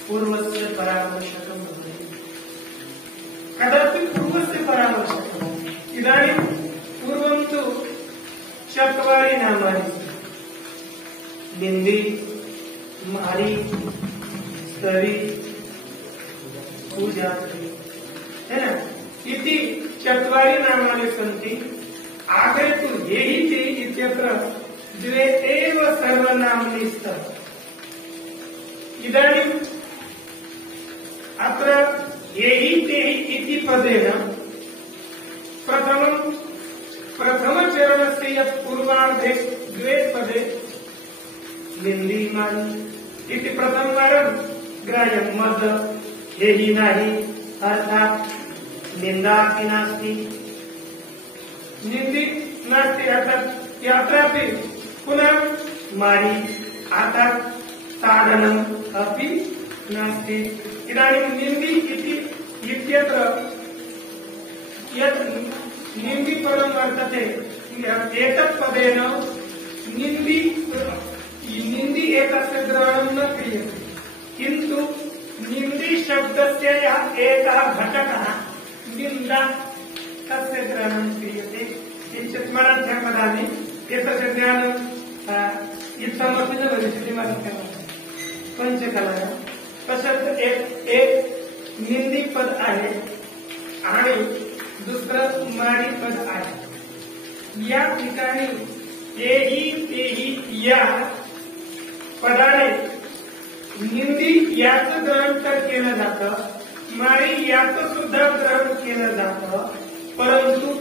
पूर्वस्य परामर्शकं भवति कदापि पूर्वस्य परामर्शकम् इदानीं पूर्वं तु चत्वारि नामानि निन्दी मारी स्तवी पूजा है ना इति चत्वारि नामानि सन्ति आखरे तु हेहि तेहि इत्यत्र द्वे एव सर्वनाम्नि स्तः इदानीं अत्र हेहि तेहि इति पदेन प्रथमचरणस्य यत् पूर्वार्धे द्वे पदे निन्दी मानी इति प्रथमवारं ग्राह्यं मद हेहि नाही अर्थात निंदा अपि नास्ति निंदी नास्ति अर्थात यात्रापि पुनः मारी अर्थात ताडनम् अपि नास्ति इदानीं निंदी इति इत्यत्र यत् निंदी पदं वर्तते एतत् पदेन निंदी एतस्य ग्रहणं न क्रियते किन्तु निंदी शब्दस्य यः एकः घटकः निंदा तस्य ग्रहणं क्रियते किञ्चित् स्मरार्थं वदामि एतस्य ज्ञानं इत्थमपि न भविष्यति पंचकला तसंच एक निंदी पद आहे आणि दुसरं मारी पद आहे या ठिकाणी हेहि तेहि या पदाने निंदी याचं ग्रहण तर केलं जातं मारी याचं सुद्धा ग्रहण केलं जातं परंतु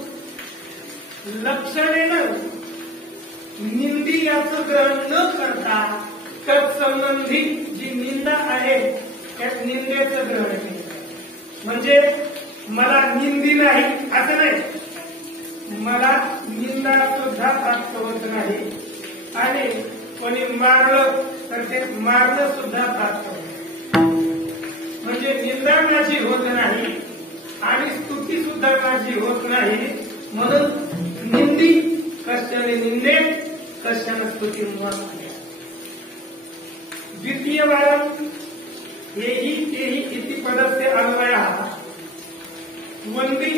लक्षणेनं निंदी याचं ग्रहण न करता तत्संबंधित जी निंदा आहे त्या पद्धतीनं ग्रहण केलं. म्हणजे मला निंदी नाही असं नाही, मला निंदा सुद्धा प्राप्त होत नाही आणि कोणी मारलं तर ते मारणं सुद्धा प्राप्त होत. म्हणजे निंदा माझी होत नाही आणि स्तुती सुद्धा माझी होत नाही. म्हणून निंदी कशाने निंदे कशाने स्तुती द्वितीय वारं हेही तेही इति पदस्य अन्वयः वंदी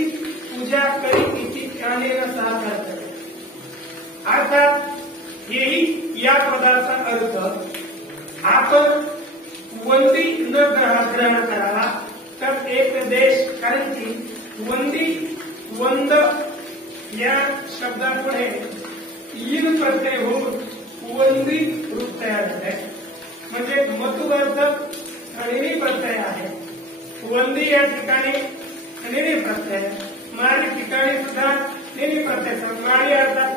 पूजा करी इति ज्ञानेन सह कर्तव्य. अर्थात हेही या पदाचा अर्थ आपण वंदी न ग्रहण करावा तर एक देश, कारण की वंदी वंद या शब्दापुढे इन प्रत्यय होऊन वंदी रूप तयार होते. म्हणजे मतुवर्धक निमी प्रत्यय आहे. वंदी या ठिकाणी निमी प्रत्यय, मारी ठिकाणी सुद्धा निमी प्रत्यय. मारी अर्थात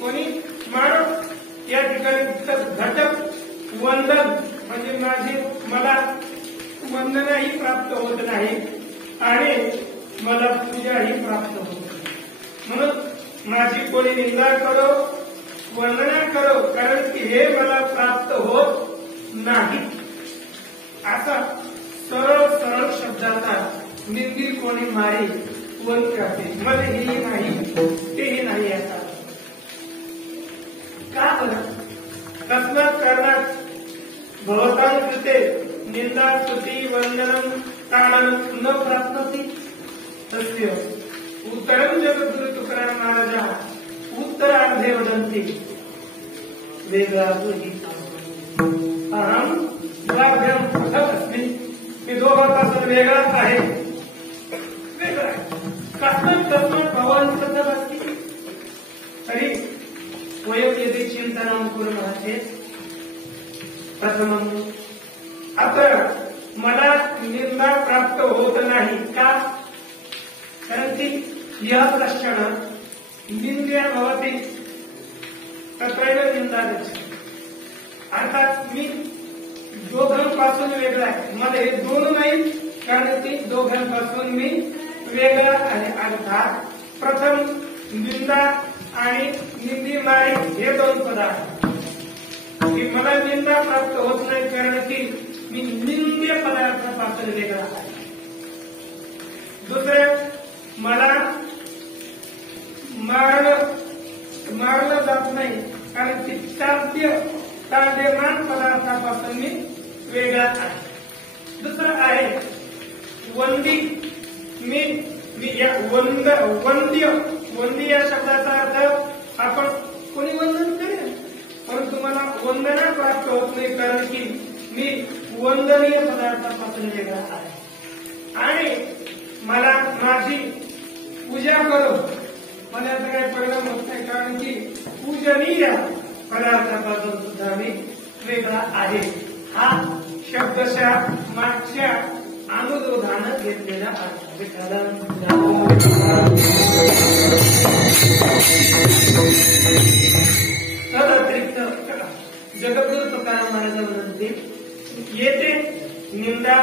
कोणी मारो या ठिकाणी घटक वंदन म्हणजे मला वंदनाही प्राप्त होत नाही आणि मला पूजाही प्राप्त होत नाही. म्हणून माझी कोणी निंदा करो वंदना करो, कारण की हे मला प्राप्त होत नाही. असा सरळ सरळ शब्दाचा निंदी कोणी मारी वंद करते. मला हेही नाही तेही नाही याचा का बरं? तस्मात् कारणात भवतां कृते निंदा स्तुति वंदनं ताडनं न प्राप्नोति. तस्य उत्तरं जगद्गुरु तुकाराम महाराज उत्तरार्धे वदन्ति वेदातु हि अहं द्वाभ्यां पृथक् अस्मि. मी दोघांपासून वेगळा आहे. कस्मात् भवान् पृथक् अस्ति तर्हि वयं यदि चिन्तनं कुर्मः चेत् प्रथमं अत्र मला निंदा प्राप्त होत नाही का? कारण की यः कश्चन निंद्या भवति तत्रैव निंदा गच्छति. अर्थात मी दोघांपासून वेगळा आहे. मला हे दोन नाही, कारण की दोघांपासून मी वेगळा आहे. अर्थात प्रथम निंदा आणि निंदी मारी हे दोन पदार्थ. मला निंदा प्राप्त होत नाही कारण की मी निंद्य पदार्थापासून वेगळा आहे. दुसरं मला मारलं जात नाही कारण की ताड्यमान पदार्थापासून मी वेगळा आहे. दुसरं आहे वंदी. मी या वंदी या शब्दाचा अर्थ आपण कोणी वंदन करेल, परंतु मला वंदना प्राप्त होत नाही कारण की मी वंदनीय पदार्थापासून वेगळा आहे. आणि मला माझी पूजा करो मला याचा काही परिणाम होत नाही कारण की पूजनीय पदार्थापासून सुद्धा मी वेगळा आहे. हा शब्दशः मागच्या अनुरोधानं घेतलेला अर्थ. तदतिरिक्त जगद्गुरु तुकाराम महाराज म्हणते येथे निंदा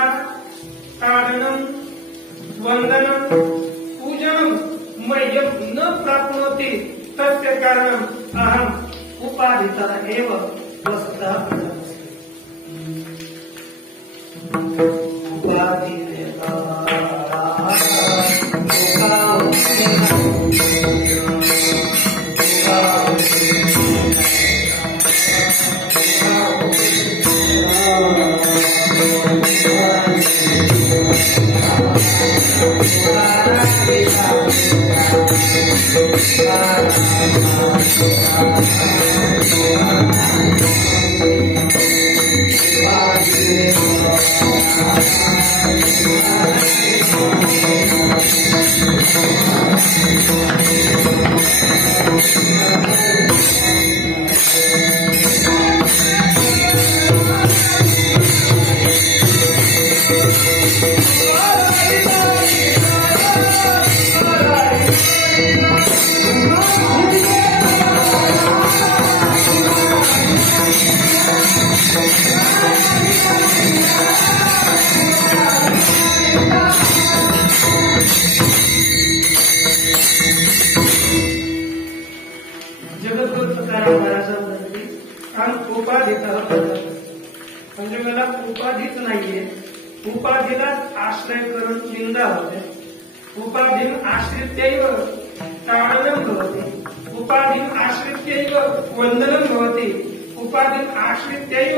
ताडनं वंदनं पूजनं मह्यं न प्राप्नोति तस्य कारणं अहम् उपाधितः एव वस्तुतः Thank you. उपाधीलाच आश्रय करून निंदा होते. उपाधीन आश्रित्यैव ताडनं भवति, उपाधीन आश्रित्यैव वंदनं भवति, उपाधीन आश्रित्यैव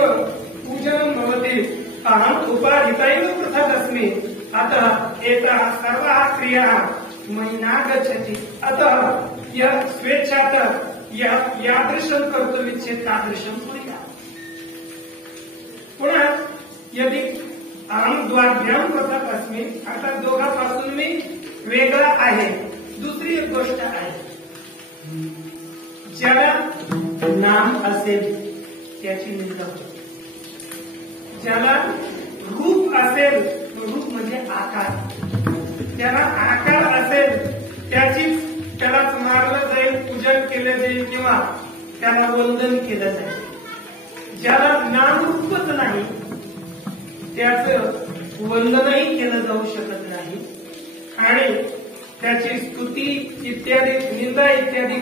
पूजनं भवति. अहम् उपाधितैव पृथक् अस्मि, अतः एताः सर्वाः क्रियाः मयि नागच्छति. अतः यः स्वेच्छातः यादृशं कर्तुमिच्छेत् तादृशं कुर्यात्. पुनः यदि अहम द्वाभ्याम पृथक अस्मि, अर्थात दोघांपासून मी वेगळा आहे. दुसरी एक गोष्ट आहे, ज्याला नाम असेल त्याची निंदा होते. ज्याला रूप असेल, रूप म्हणजे आकार, ज्याला आकार असेल त्यालाच मारलं जाईल, पूजन केलं जाईल किंवा त्याला वंदन केलं जाईल. ज्याला नामरूपच नाही त्याचं वंदनही केलं जाऊ शकत नाही आणि त्याची स्तुती इत्यादी, निंदा इत्यादी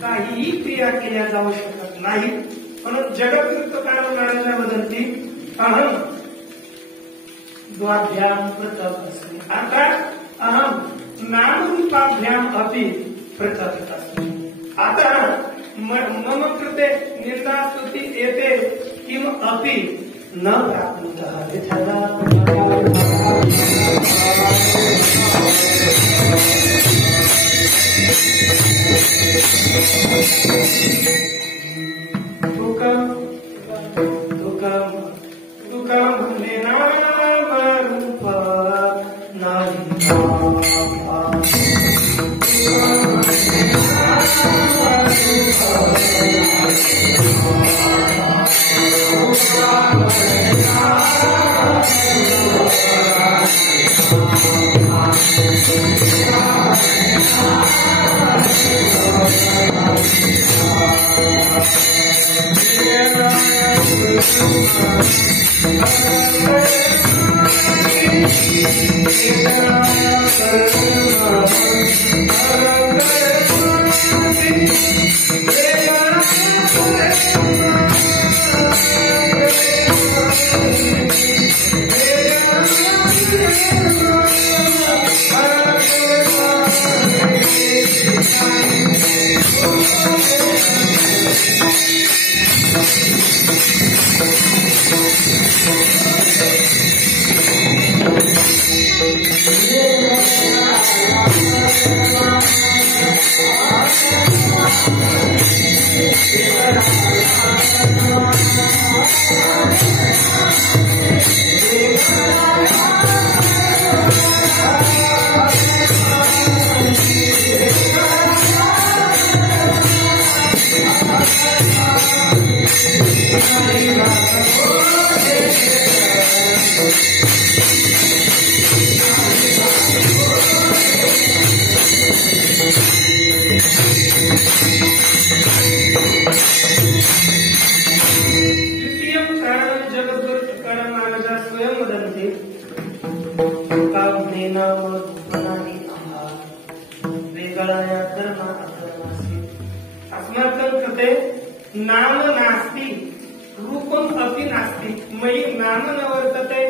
काहीही क्रिया केल्या जाऊ शकत नाही. म्हणून जगद्गुरु तुकाराम महाराज वदन्ति अहम द्वाभ्याम पृथक् अस्मि, अर्थात अहम नामरूपाभ्याम अपि पृथक् अस्मि. अतः मम कृते निंदा स्तुति एते किम अपि न प्राप्नुतः. विठला तुकम भन्ने नाम रूप नाम नास्ति रूपम अपि नास्ति, मयि नाम न वर्तते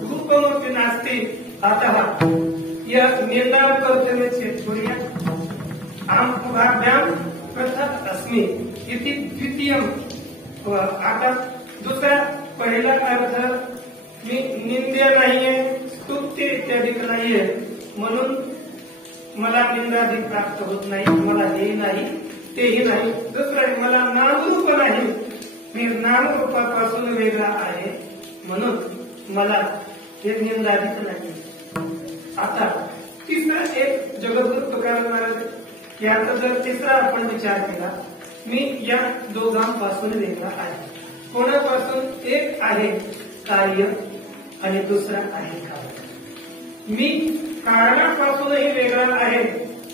रूपम अपि नास्ति. अतः यह निंदा कर्तव्य चेत् कुर्यात्. अहम् उभाभ्याम पृथक् अस्मि इति द्वितीयम्. आता दुसरा, पहिला अर्थ मी निंद्य नाहीये, स्तुत्य इत्यादी नाहीये, म्हणून मला निंदादी प्राप्त होत नाही, मला हे नाही तेही नाही. दुसरं, मला नामरूप नाही, मी नामरूपापासून वेगळा आहे, म्हणून मला हे निंदादीच नाही. आता तिसरा एक जगद्गुरु तुकाराम महाराज याचा जर तिसरा आपण विचार केला, मी या दोघांपासून वेगळा आहे. कोणापासून? एक आहे कार्य आणि दुसरा आहे कारण. मी कारणापासूनही वेगळा आहे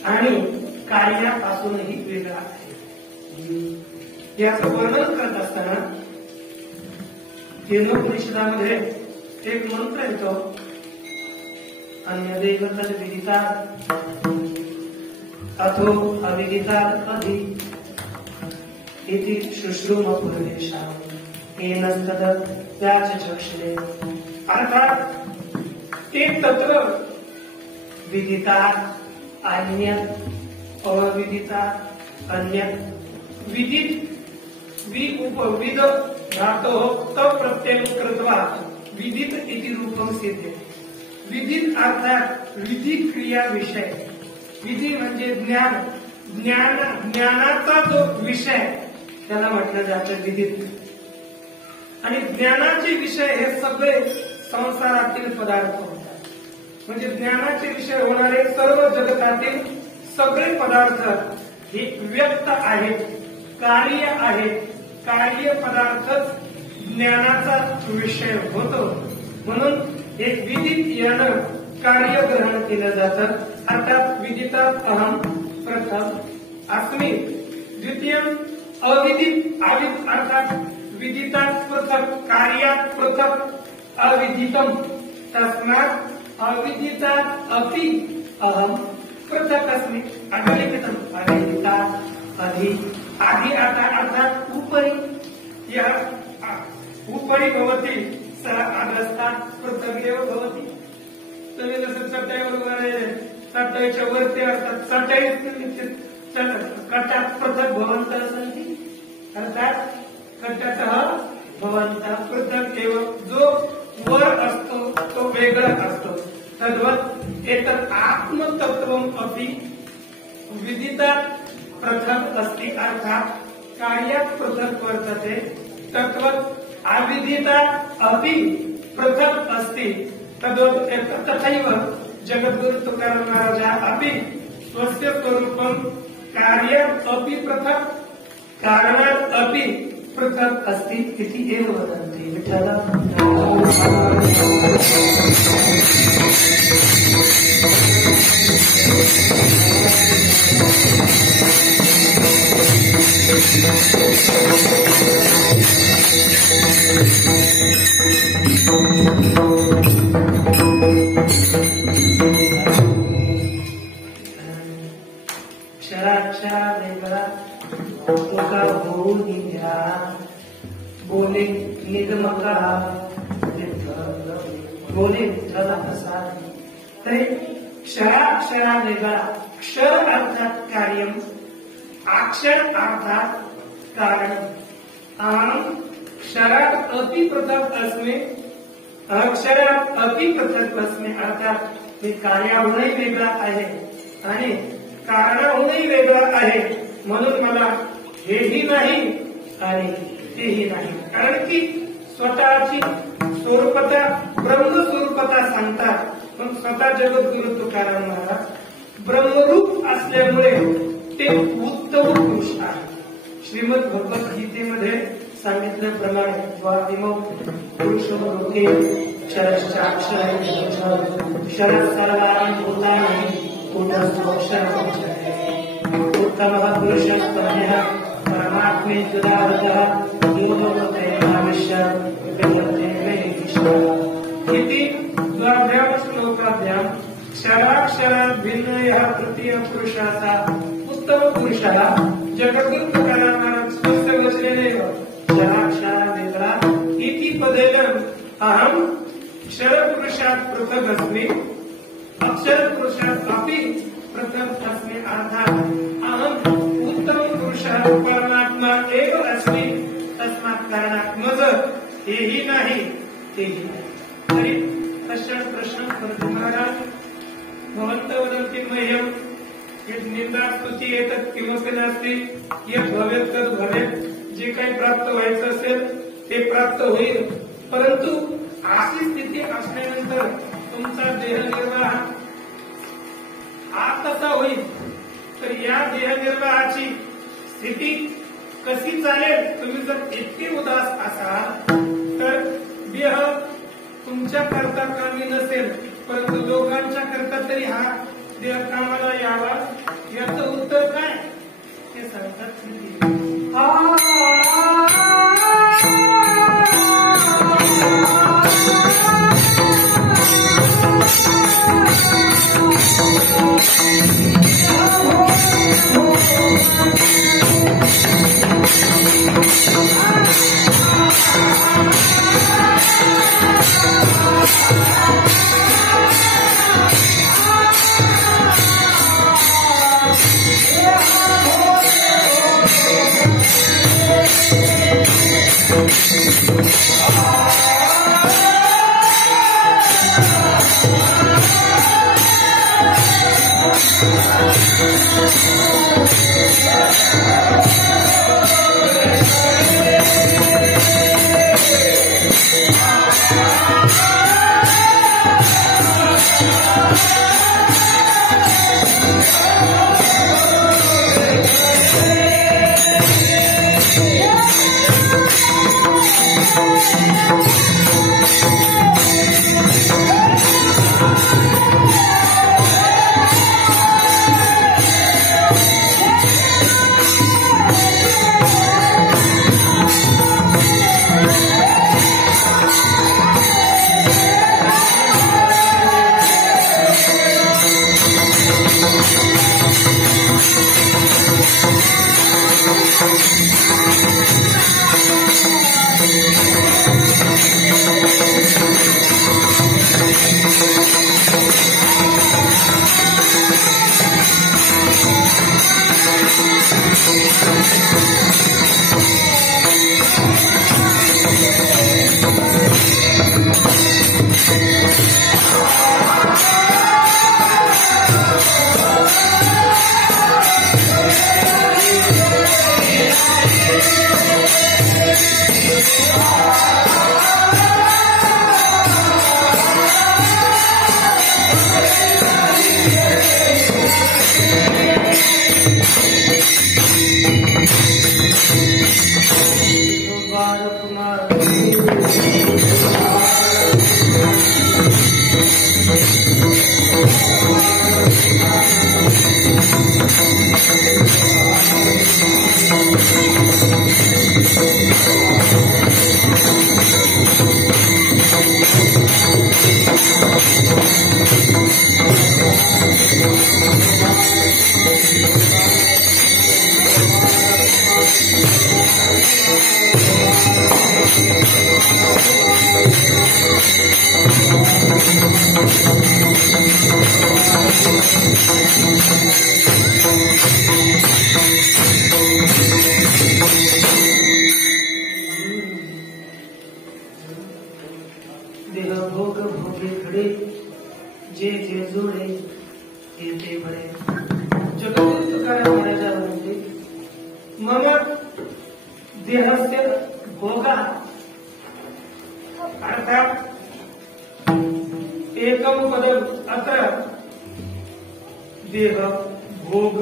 आणि कार्यापासूनही वेगळा आहे. याचं वर्णन करत असताना केनोपनिषदामध्ये एक मंत्र येतो, अन्य देवतल विदितात अथो अविदितात अधि इति शुश्रूम पूर्वेशा येनस्तद त्याच चक्षुरे. अर्थात ते तत्व विदितात अन्यत अविदितात अन्यत विदित उपविद धातो तव प्रत्यय कृत्वा विदित इति रूपम सिद्धे. विदित अर्थात विधी क्रिया विषय. विधी म्हणजे ज्ञानाचा जो विषय त्याला म्हटलं जातं विदित. आणि ज्ञानाचे विषय हे सगळे संसारातील पदार्थ होतात. म्हणजे ज्ञानाचे विषय होणारे सर्व जगतातील सगळे पदार्थ हे व्यक्त आहेत, कार्य आहेत. कार्य पदार्थच ज्ञानाचा विषय होतो. म्हणून एक विदित यानं कार्य ग्रहण केलं जातं. अर्थात विदितात अहम प्रथम अस्मि. द्वितीय अविदित अर्थात विदितात पृथक कार्यात पृथक अविदितम. तस्मात् अविदितात अपि अहम पृथक अस्मि. अविदितम अविदितात अधि आधी अर्थात उपरि. या उपरि भवति सः अधस्तात् पृथक एव भवति. तुम्ही जसं चटईवर वगैरे चटईच्या वरती असतात चटई कट्यात पृथक भवंत सन्ति. अर्थात कट्यातः भवंत पृथक एव. जो वर असतो तो वेगळा असतो. तद्वत् एतत् आत्मतत्त्वम् अपि विदितात पृथक अस्ति. अर्थात कार्यात पृथक वर्तते. तद्वत् अविदितात अपि पृथक अस्ति. तथैव जगद्गुरु तुकाराम महाराजः अपि स्वस्य स्वरूपं कार्यात् अपि पृथक् कारणात् अपि पृथक् अस्ति इति एव वदन्ति. क्षराक्षा वेगळा तुका होऊ निघा बोले निगमका बोले विठ्ठला प्रसाद. तरी क्षराक्षरा वेगळा. क्षर अर्थात कार्यम, अक्षर अर्थात कारण. अहम क्षरात अपि पृथक अस्मि अक्षरात अपि पृथक अस्मि. अर्थात मी कार्याहूनही वेगळा आहे आणि कारणाहूनही वेगळा आहे. म्हणून मला हेही नाही आणि तेही नाही. कारण की स्वतःची स्वरूपता ब्रह्मस्वरूपता सांगतात. पण स्वतः जगद्गुरु तुकाराम महाराज ब्रह्मरूप असल्यामुळे ते उत्तम पुरुष आहे. श्रीमद भगवद्गीतेमध्ये सांगितल्याप्रमाणे द्वादिमो पुरुषो लोके क्षरश्चाक्षर क्षरः सर्वाणि भूतानि उत्तमः पुरुषः परमः परमात्मे तदावतः इति द्वाभ्यां श्लोकाभ्यां क्षराक्षरात् भिन्नयः तृतीय पुरुषाचा उत्तम पुरुषः जगद्गुरु तुकाराम महाराज स्वस्य वचनेनैव क्षराक्षरा वेगळा इति पदेन अहं क्षरपुरुषात् पृथक् अस्मि अक्षर पुरुषात् अपि पृथक् अस्मि. अर्थात अहम उत्तम पुरुषः परमात्मा एव अस्मि. तस्मात् कारणात् मज हेही नाही तेही नाही. तरी कश्चन प्रश्न करतो महाराज भवन्तः वदन्ति मह्यं यत् निंदा स्तुती एतत् किमपि नास्ति यत् भवेत् तद् भवेत्. जे काही प्राप्त व्हायचं असेल ते प्राप्त होईल. परंतु अशी स्थिती असल्यानंतर तुमचा देहनिर्वाह आज कसा होईल. तर या देहनिर्वाहाची स्थिती कशी चालेल. तुम्ही जर इतके उदास असाल तर देह तुमच्या करता कामी नसेल परंतु लोकांच्या करता तरी हा देह कामाला यावा. याचं उत्तर काय हे सांगतात. देह भोग भोगे खडे जे जे जोडे ते ते बरे. जगद्गुरु तुकाराम महाराजा म्हणते मम देहस्य भोगा अर्थात एकम पदम अत्र देह भोग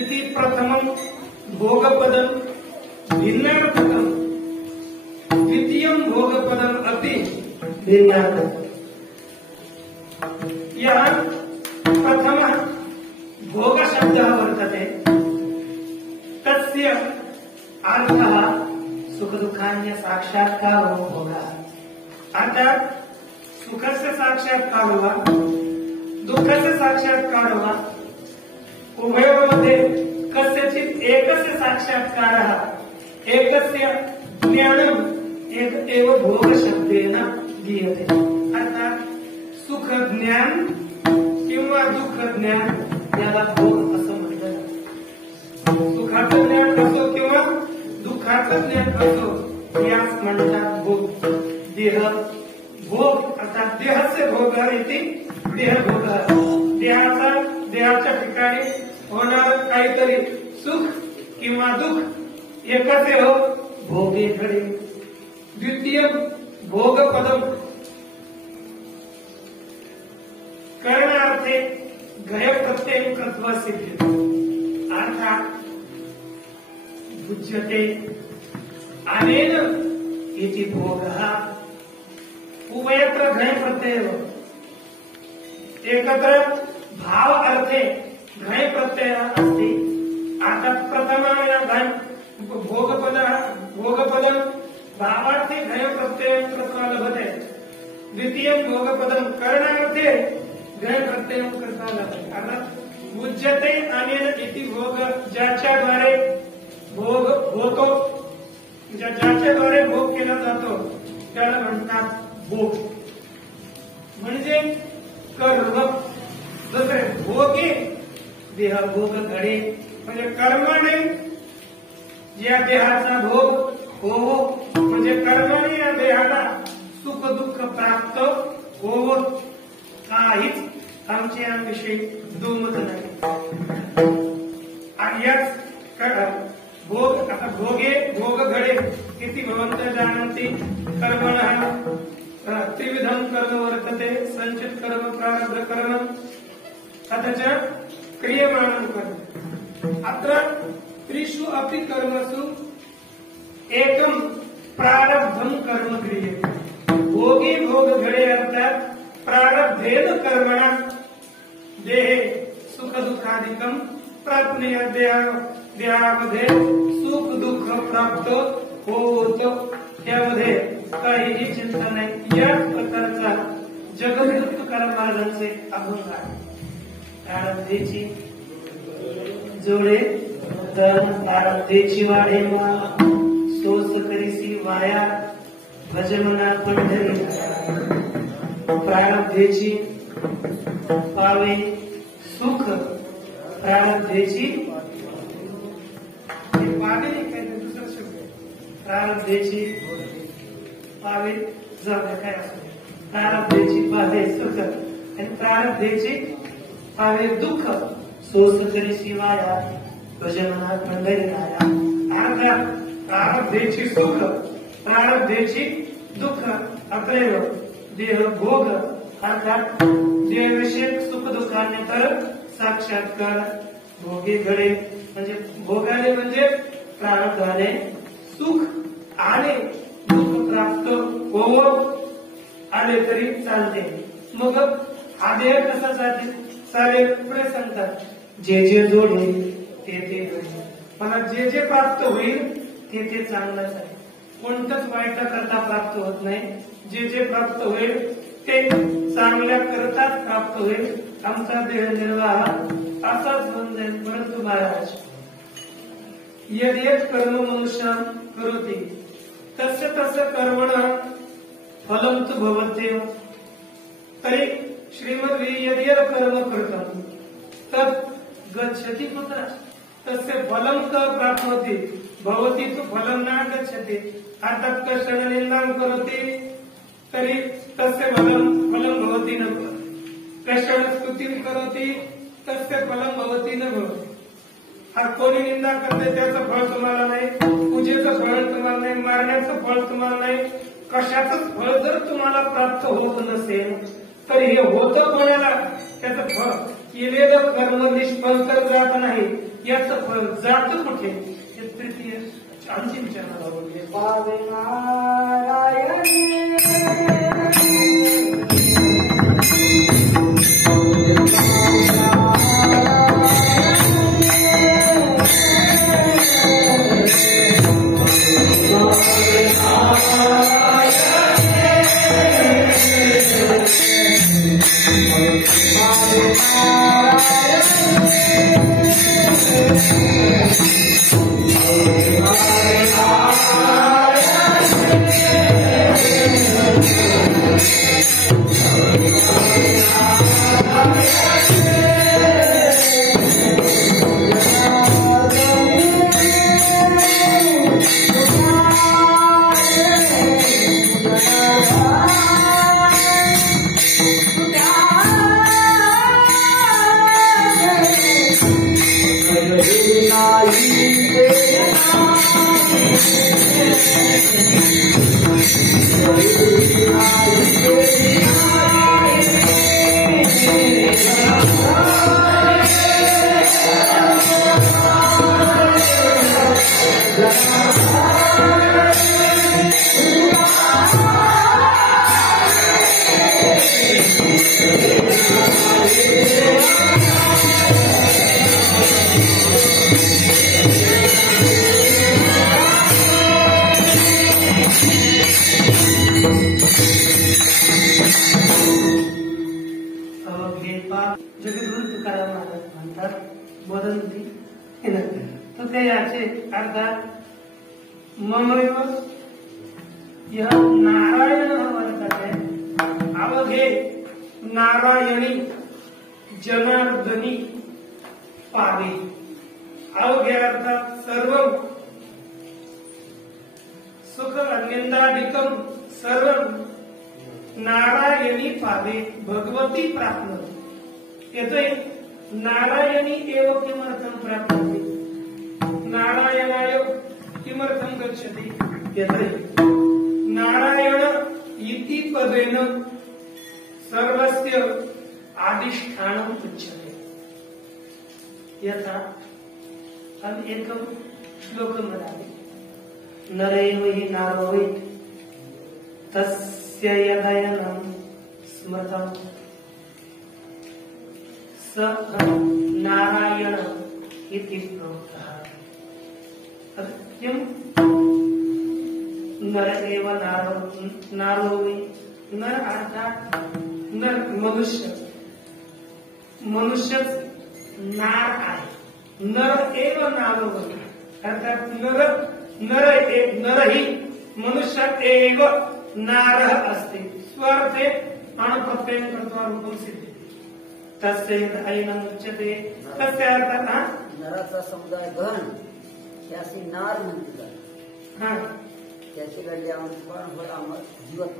इति प्रथमं भोगपदं भिन्नार्थकं द्वितीयं भोगपदम् अपि भिन्नार्थकम्. यहाँ प्रथमः भोगशब्दः वर्तते तस्य अर्थः सुखदुःखान्य साक्षात्कारो भोगः. अर्थात सुखस्य साक्षात्कारो वा दुःखस्य साक्षात्कारो वा उभयोर्मध्ये कस्यचित् एकस्य साक्षात्कारः एकस्य ज्ञानम् एक एव भोगशब्देन गीयते. अर्थात सुख ज्ञान किंवा दुःख ज्ञान याला भोग असं म्हटलं जातं. सुखाचं ज्ञान असो किंवा दुःखाचं ज्ञान असो यास म्हणतात भोग. देह भोग अर्थात देहस्य भोग इति देहभोग. देहाच्या ठिकाणी होणार काहीतरी सुख किंवा दुःख एकच हो भोगे खडे. द्वितीय भोगपदम करणार्थे गय प्रत्यय कृत्वा सिद्ध. अर्थात भुज्यते अनेन इति भोगः. उभयत्र घय प्रत्यय एकत्र भाव अर्थे घय प्रत्यय अस्ति. अर्थात प्रथमया भोगपदं भावार्थे घय प्रत्यय कृत्वा लभते. द्वितीयं भोगपदं करणार्थे घय प्रत्यय कृत्वा लभते. अर्थात भुज्यते अनेन इति भोग ज्याच्याद्वारे भोग होतो ज्याच्याद्वारे भोग केला जातो त्याला म्हणतात भोग. म्हणजे कर्म. दुसरे भोगे देह भोग घडे म्हणजे कर्माने या देहाचा भोग हो म्हणजे कर्माने या देहाला सुख दुःख प्राप्त हो. काहीच आमच्या विषयी दुमत नाही. याच भोग आता भोगे भोग घडे किती भवंत जानन्ति कर्मणः त्रिविधं कर्म वर्तते संचित कर्म प्रारब्ध कर्म अथ च क्रियमाणं कर्म अत्र त्रिषु अपि कर्मसु एकं प्रारब्धं कर्म क्रियते भोगे भोग घडे अर्थात प्रारब्धेन कर्मणा देहे सुख दुःखादिकं प्राप्नुयात् देहामध्ये सुख दुःख प्राप्त होतो त्यामध्ये काहीही चिंता नाही या प्रकारचा जगद्गुरु तुकाराम महाराजांचे अभंग आहे प्रारब्धेची जोडे तर प्रारब्धेची वाढे सोस करीसी वाया भजमना पंढरी प्रारब्धेची पावे सुख प्रारब्धेची पावे काय दुसरा शब्द प्रारब्धेची पावे जाऊ काय असं प्रारब्धेची पावे सुख आणि प्रारब्धेची पावे दुःख सोस करी शिवाया भजमना पंढरीनाया अर्थात प्रारब्धेची सुख प्रारब्धेची दुःख अत्रैव देह भोग अर्थात देहविषयक सुख दुःखाने तर साक्षात्कार भोगे घडे म्हणजे भोगाने म्हणजे प्रारब्धाने सुख आणि दुःख प्राप्त हो आले तरी चालते मग हा देह कसा चालेल पुढे सांगतात जे जोडे ते घडे मला जे प्राप्त होईल ते चांगलंच आहे कोणतंच वाईट करता प्राप्त होत नाही जे प्राप्त होईल ते चांगल्या करताच प्राप्त होईल आमचा देह निर्वाह असाच होऊन जाईल परंतु महाराज यद्यत कर्म मनुष्य करोति तस्य तस्य कर्मणः फलं तु भवत्येव तरी श्रीमद् यद्यत कर्म कृतं तत् गच्छति कुत्र तस्य फलं क प्राप्नोति भवति तु फलं न गच्छति अर्थात कश्चन निन्दां करोति तरी तस्य फलं भवति न कश्चन स्तुतिं करोति तस्य फलं भवति न भवति हा कोणी निंदा करते त्याचं फळ तुम्हाला नाही पूजेचं फळ तुम्हाला नाही मारण्याचं फळ तुम्हाला नाही कशाचंच फळ जर तुम्हाला प्राप्त होत नसेल तर हे होतं कोणाला त्याचं फळ केलेलं कर्म निष्फळ तर जात नाही याचं फळ जातं कुठे हे तृतीय अंतिम चरणाला पावे नारायण जगद्गुरु तुकाराम महाराज म्हणतात वदंती तर ते याचे अर्थात ममैव यह नारायण वर्तते अवघे नारायणी जनार्दनी पावे अवघे अर्थात सर्व सुख निंदादिकम सर्व नारायणी पावे भगवती प्राप्त येतोय नारायणी एव किमर्थम प्राप्त नारायणाय किमर्थं गच्छति यतहि नारायण इति पदेन सर्वस्य अधिष्ठानम् उच्यते। यथा हम एकं श्लोकं वदामि। नरैव हि नारो वै तस्य यदयनं स्मृतं स नारायण इति प्रोक्तः। किं नर एव नारो वै, नर अर्थात नर मनुष्य, मनुष्यच नार आहे। नर एव नारो वै अर्थात नर ही मनुष्यात एव नारः अस्ति। स्वार्थे अणुप्रत्ययं कृत्वा रूपं सिद्ध्यति। तस्य यदयनम् उच्यते तस्य अर्थात नराचा समुदाय गहन त्यासी नार म्हणतात. हा त्याची गल्ल्यावर पण होणार जीवत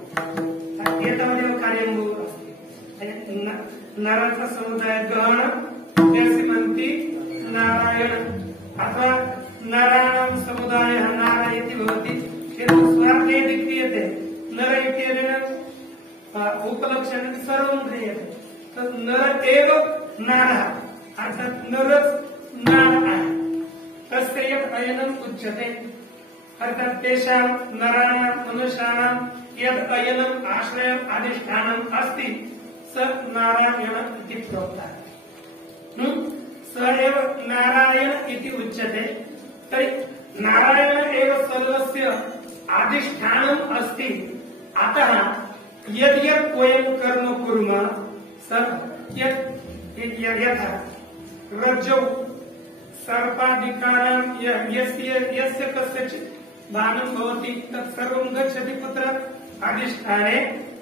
याच्यामध्ये कार्यमूळ असते। नराचा समुदाय गहन त्याची म्हणती नारायण अथवा नराणां समुदाय नारा इति भवति। स्वार्थे क्रियते नर इत्यनेन उपलक्षणं सर्वं क्रियते। तत् नर एव नारः अर्थात नरच नार आहे। तस्य यत् अयनम् उच्यते अर्थात तेषां नराणां मनुष्याणां यद् अयनम् आश्रयम् अधिष्ठानम् अस्ति स नारायण इति प्रोक्तः। स एव नारायण इति उच्यते। तर्हि नारायण एव सर्वस्य अधिष्ठानम् अस्ति। अतः यद् यत् वयं कर्म कुर्मः यथा रज्जौ सर्पाधिकारं यस्य कस्यचित् भानं भवति तत् सर्वं गच्छति कुत्र अधिष्ठाने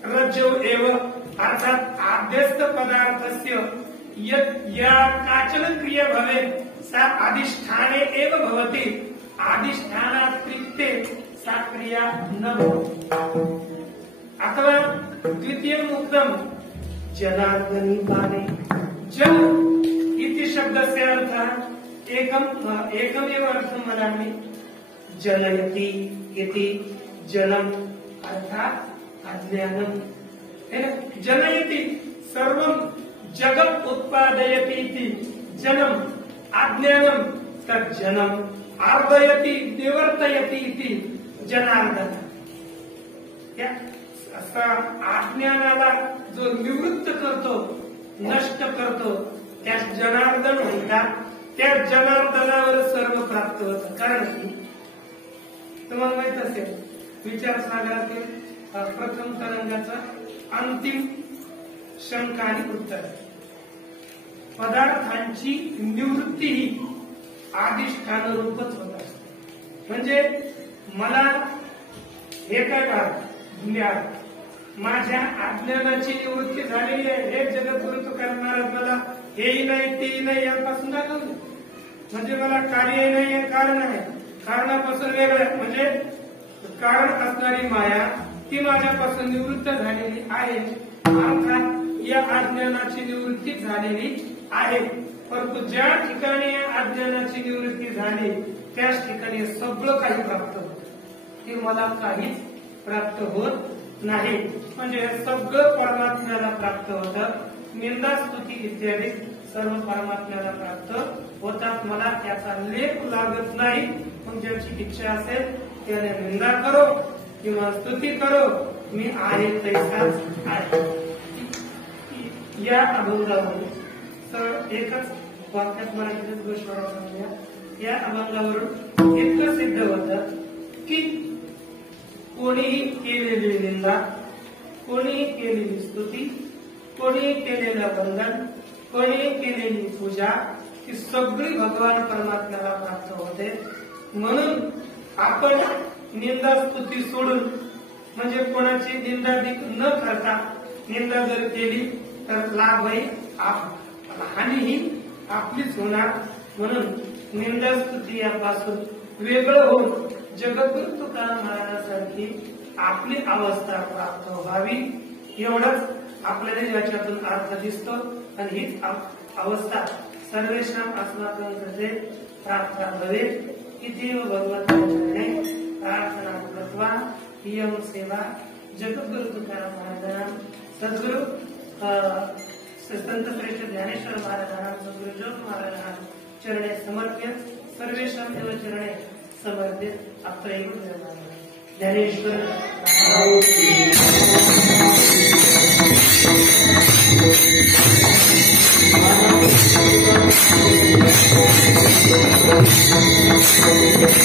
रज्जौ एव अर्थात आद्यस्थ पदार्थस्य या काचन क्रिया भवेत् सा अधिष्ठाने एव भवति। अधिष्ठानातिरिक्ते सा क्रिया न भवति। अथवा द्वितीयम् उक्तं जनार्दनी पाने। जल इति शब्दस्य अर्थः एकमेव अर्थं वदामि। जनयति इति जलम् अर्थात अज्ञानम्। जनयति सर्वं जगत् उत्पादयति इति जनम् अज्ञानम् तत् जनम् आर्दयति निवर्तयति इति जनार्दन। अज्ञानाला जो निवृत्त करतो नष्ट करतो त्यास जनार्दन म्हणतात। त्या जनार्दनावर सर्व प्राप्त होतं। कारण की तुम्हाला माहित असेल विचारसागरातील प्रथम तरंगाचा अंतिम शंका आणि उत्तर पदार्थांची निवृत्ती ही अधिष्ठान रूपच होत असते। म्हणजे मला हे काय का माझ्या अज्ञानाची निवृत्ती झालेली आहे। हे जगद्गुरु तुकाराम महाराज मला हेही नाही तेही नाही यापासून दाखवलं। म्हणजे मला कार्य नाही आहे कारण आहे, कारणापासून वेगळं म्हणजे कारण असणारी माया ती माझ्यापासून निवृत्त झालेली आहे। अर्थात या अज्ञानाची निवृत्ती झालेली आहे। परंतु ज्या ठिकाणी अज्ञानाची निवृत्ती झाली त्याच ठिकाणी सगळं काही प्राप्त होत, ते मला काहीच प्राप्त होत नाही। म्हणजे सगळं परमात्म्याला प्राप्त होतं। निंदा स्तुती इत्यादी सर्व परमात्म्याला प्राप्त होतात। मला त्याचा लेप लागत नाही। मग ज्याची इच्छा असेल त्याने निंदा करो किंवा स्तुती करो, मी आहे तैसाच आहे। या अभंगावरून एकच वाक्यात मराठीत गोष्ट या अभंगावरून इतकं सिद्ध होतं की कोणीही केलेली निंदा, कोणीही केलेली स्तुती, कोणीही केलेलं वंदन, कोणीही केलेली पूजा ही सगळी भगवान परमात्म्याला प्राप्त होते। म्हणून आपण निंदा स्तुती सोडून म्हणजे कोणाची निंदा न करता निंदा जर केली तर लाभही हानीही आपलीच होणार। म्हणून निंदा स्तुती यापासून वेगळं होऊन जगद्गुरु तुकाराम महाराजांसारखी आपली अवस्था प्राप्त व्हावी एवढंच आपल्याला याच्यातून अर्थ दिसतो। आणि हीच अवस्था सर्वेषाम् अस्माकं कृते प्राप्ता भवेत् इत्येव भगवतः चरणे प्रार्थनां कृत्वा इयं सेवा जगद्गुरु तुकाराम महाराजानां सद्गुरु संत श्रेष्ठ ज्ञानेश्वर महाराजानां सद्गुरु जोग महाराजानां चरणे समर्प्य सर्वेषाम् एव चरणे समर्प्य अत्रैव विरमामि। Dnyaneshwar Thank you.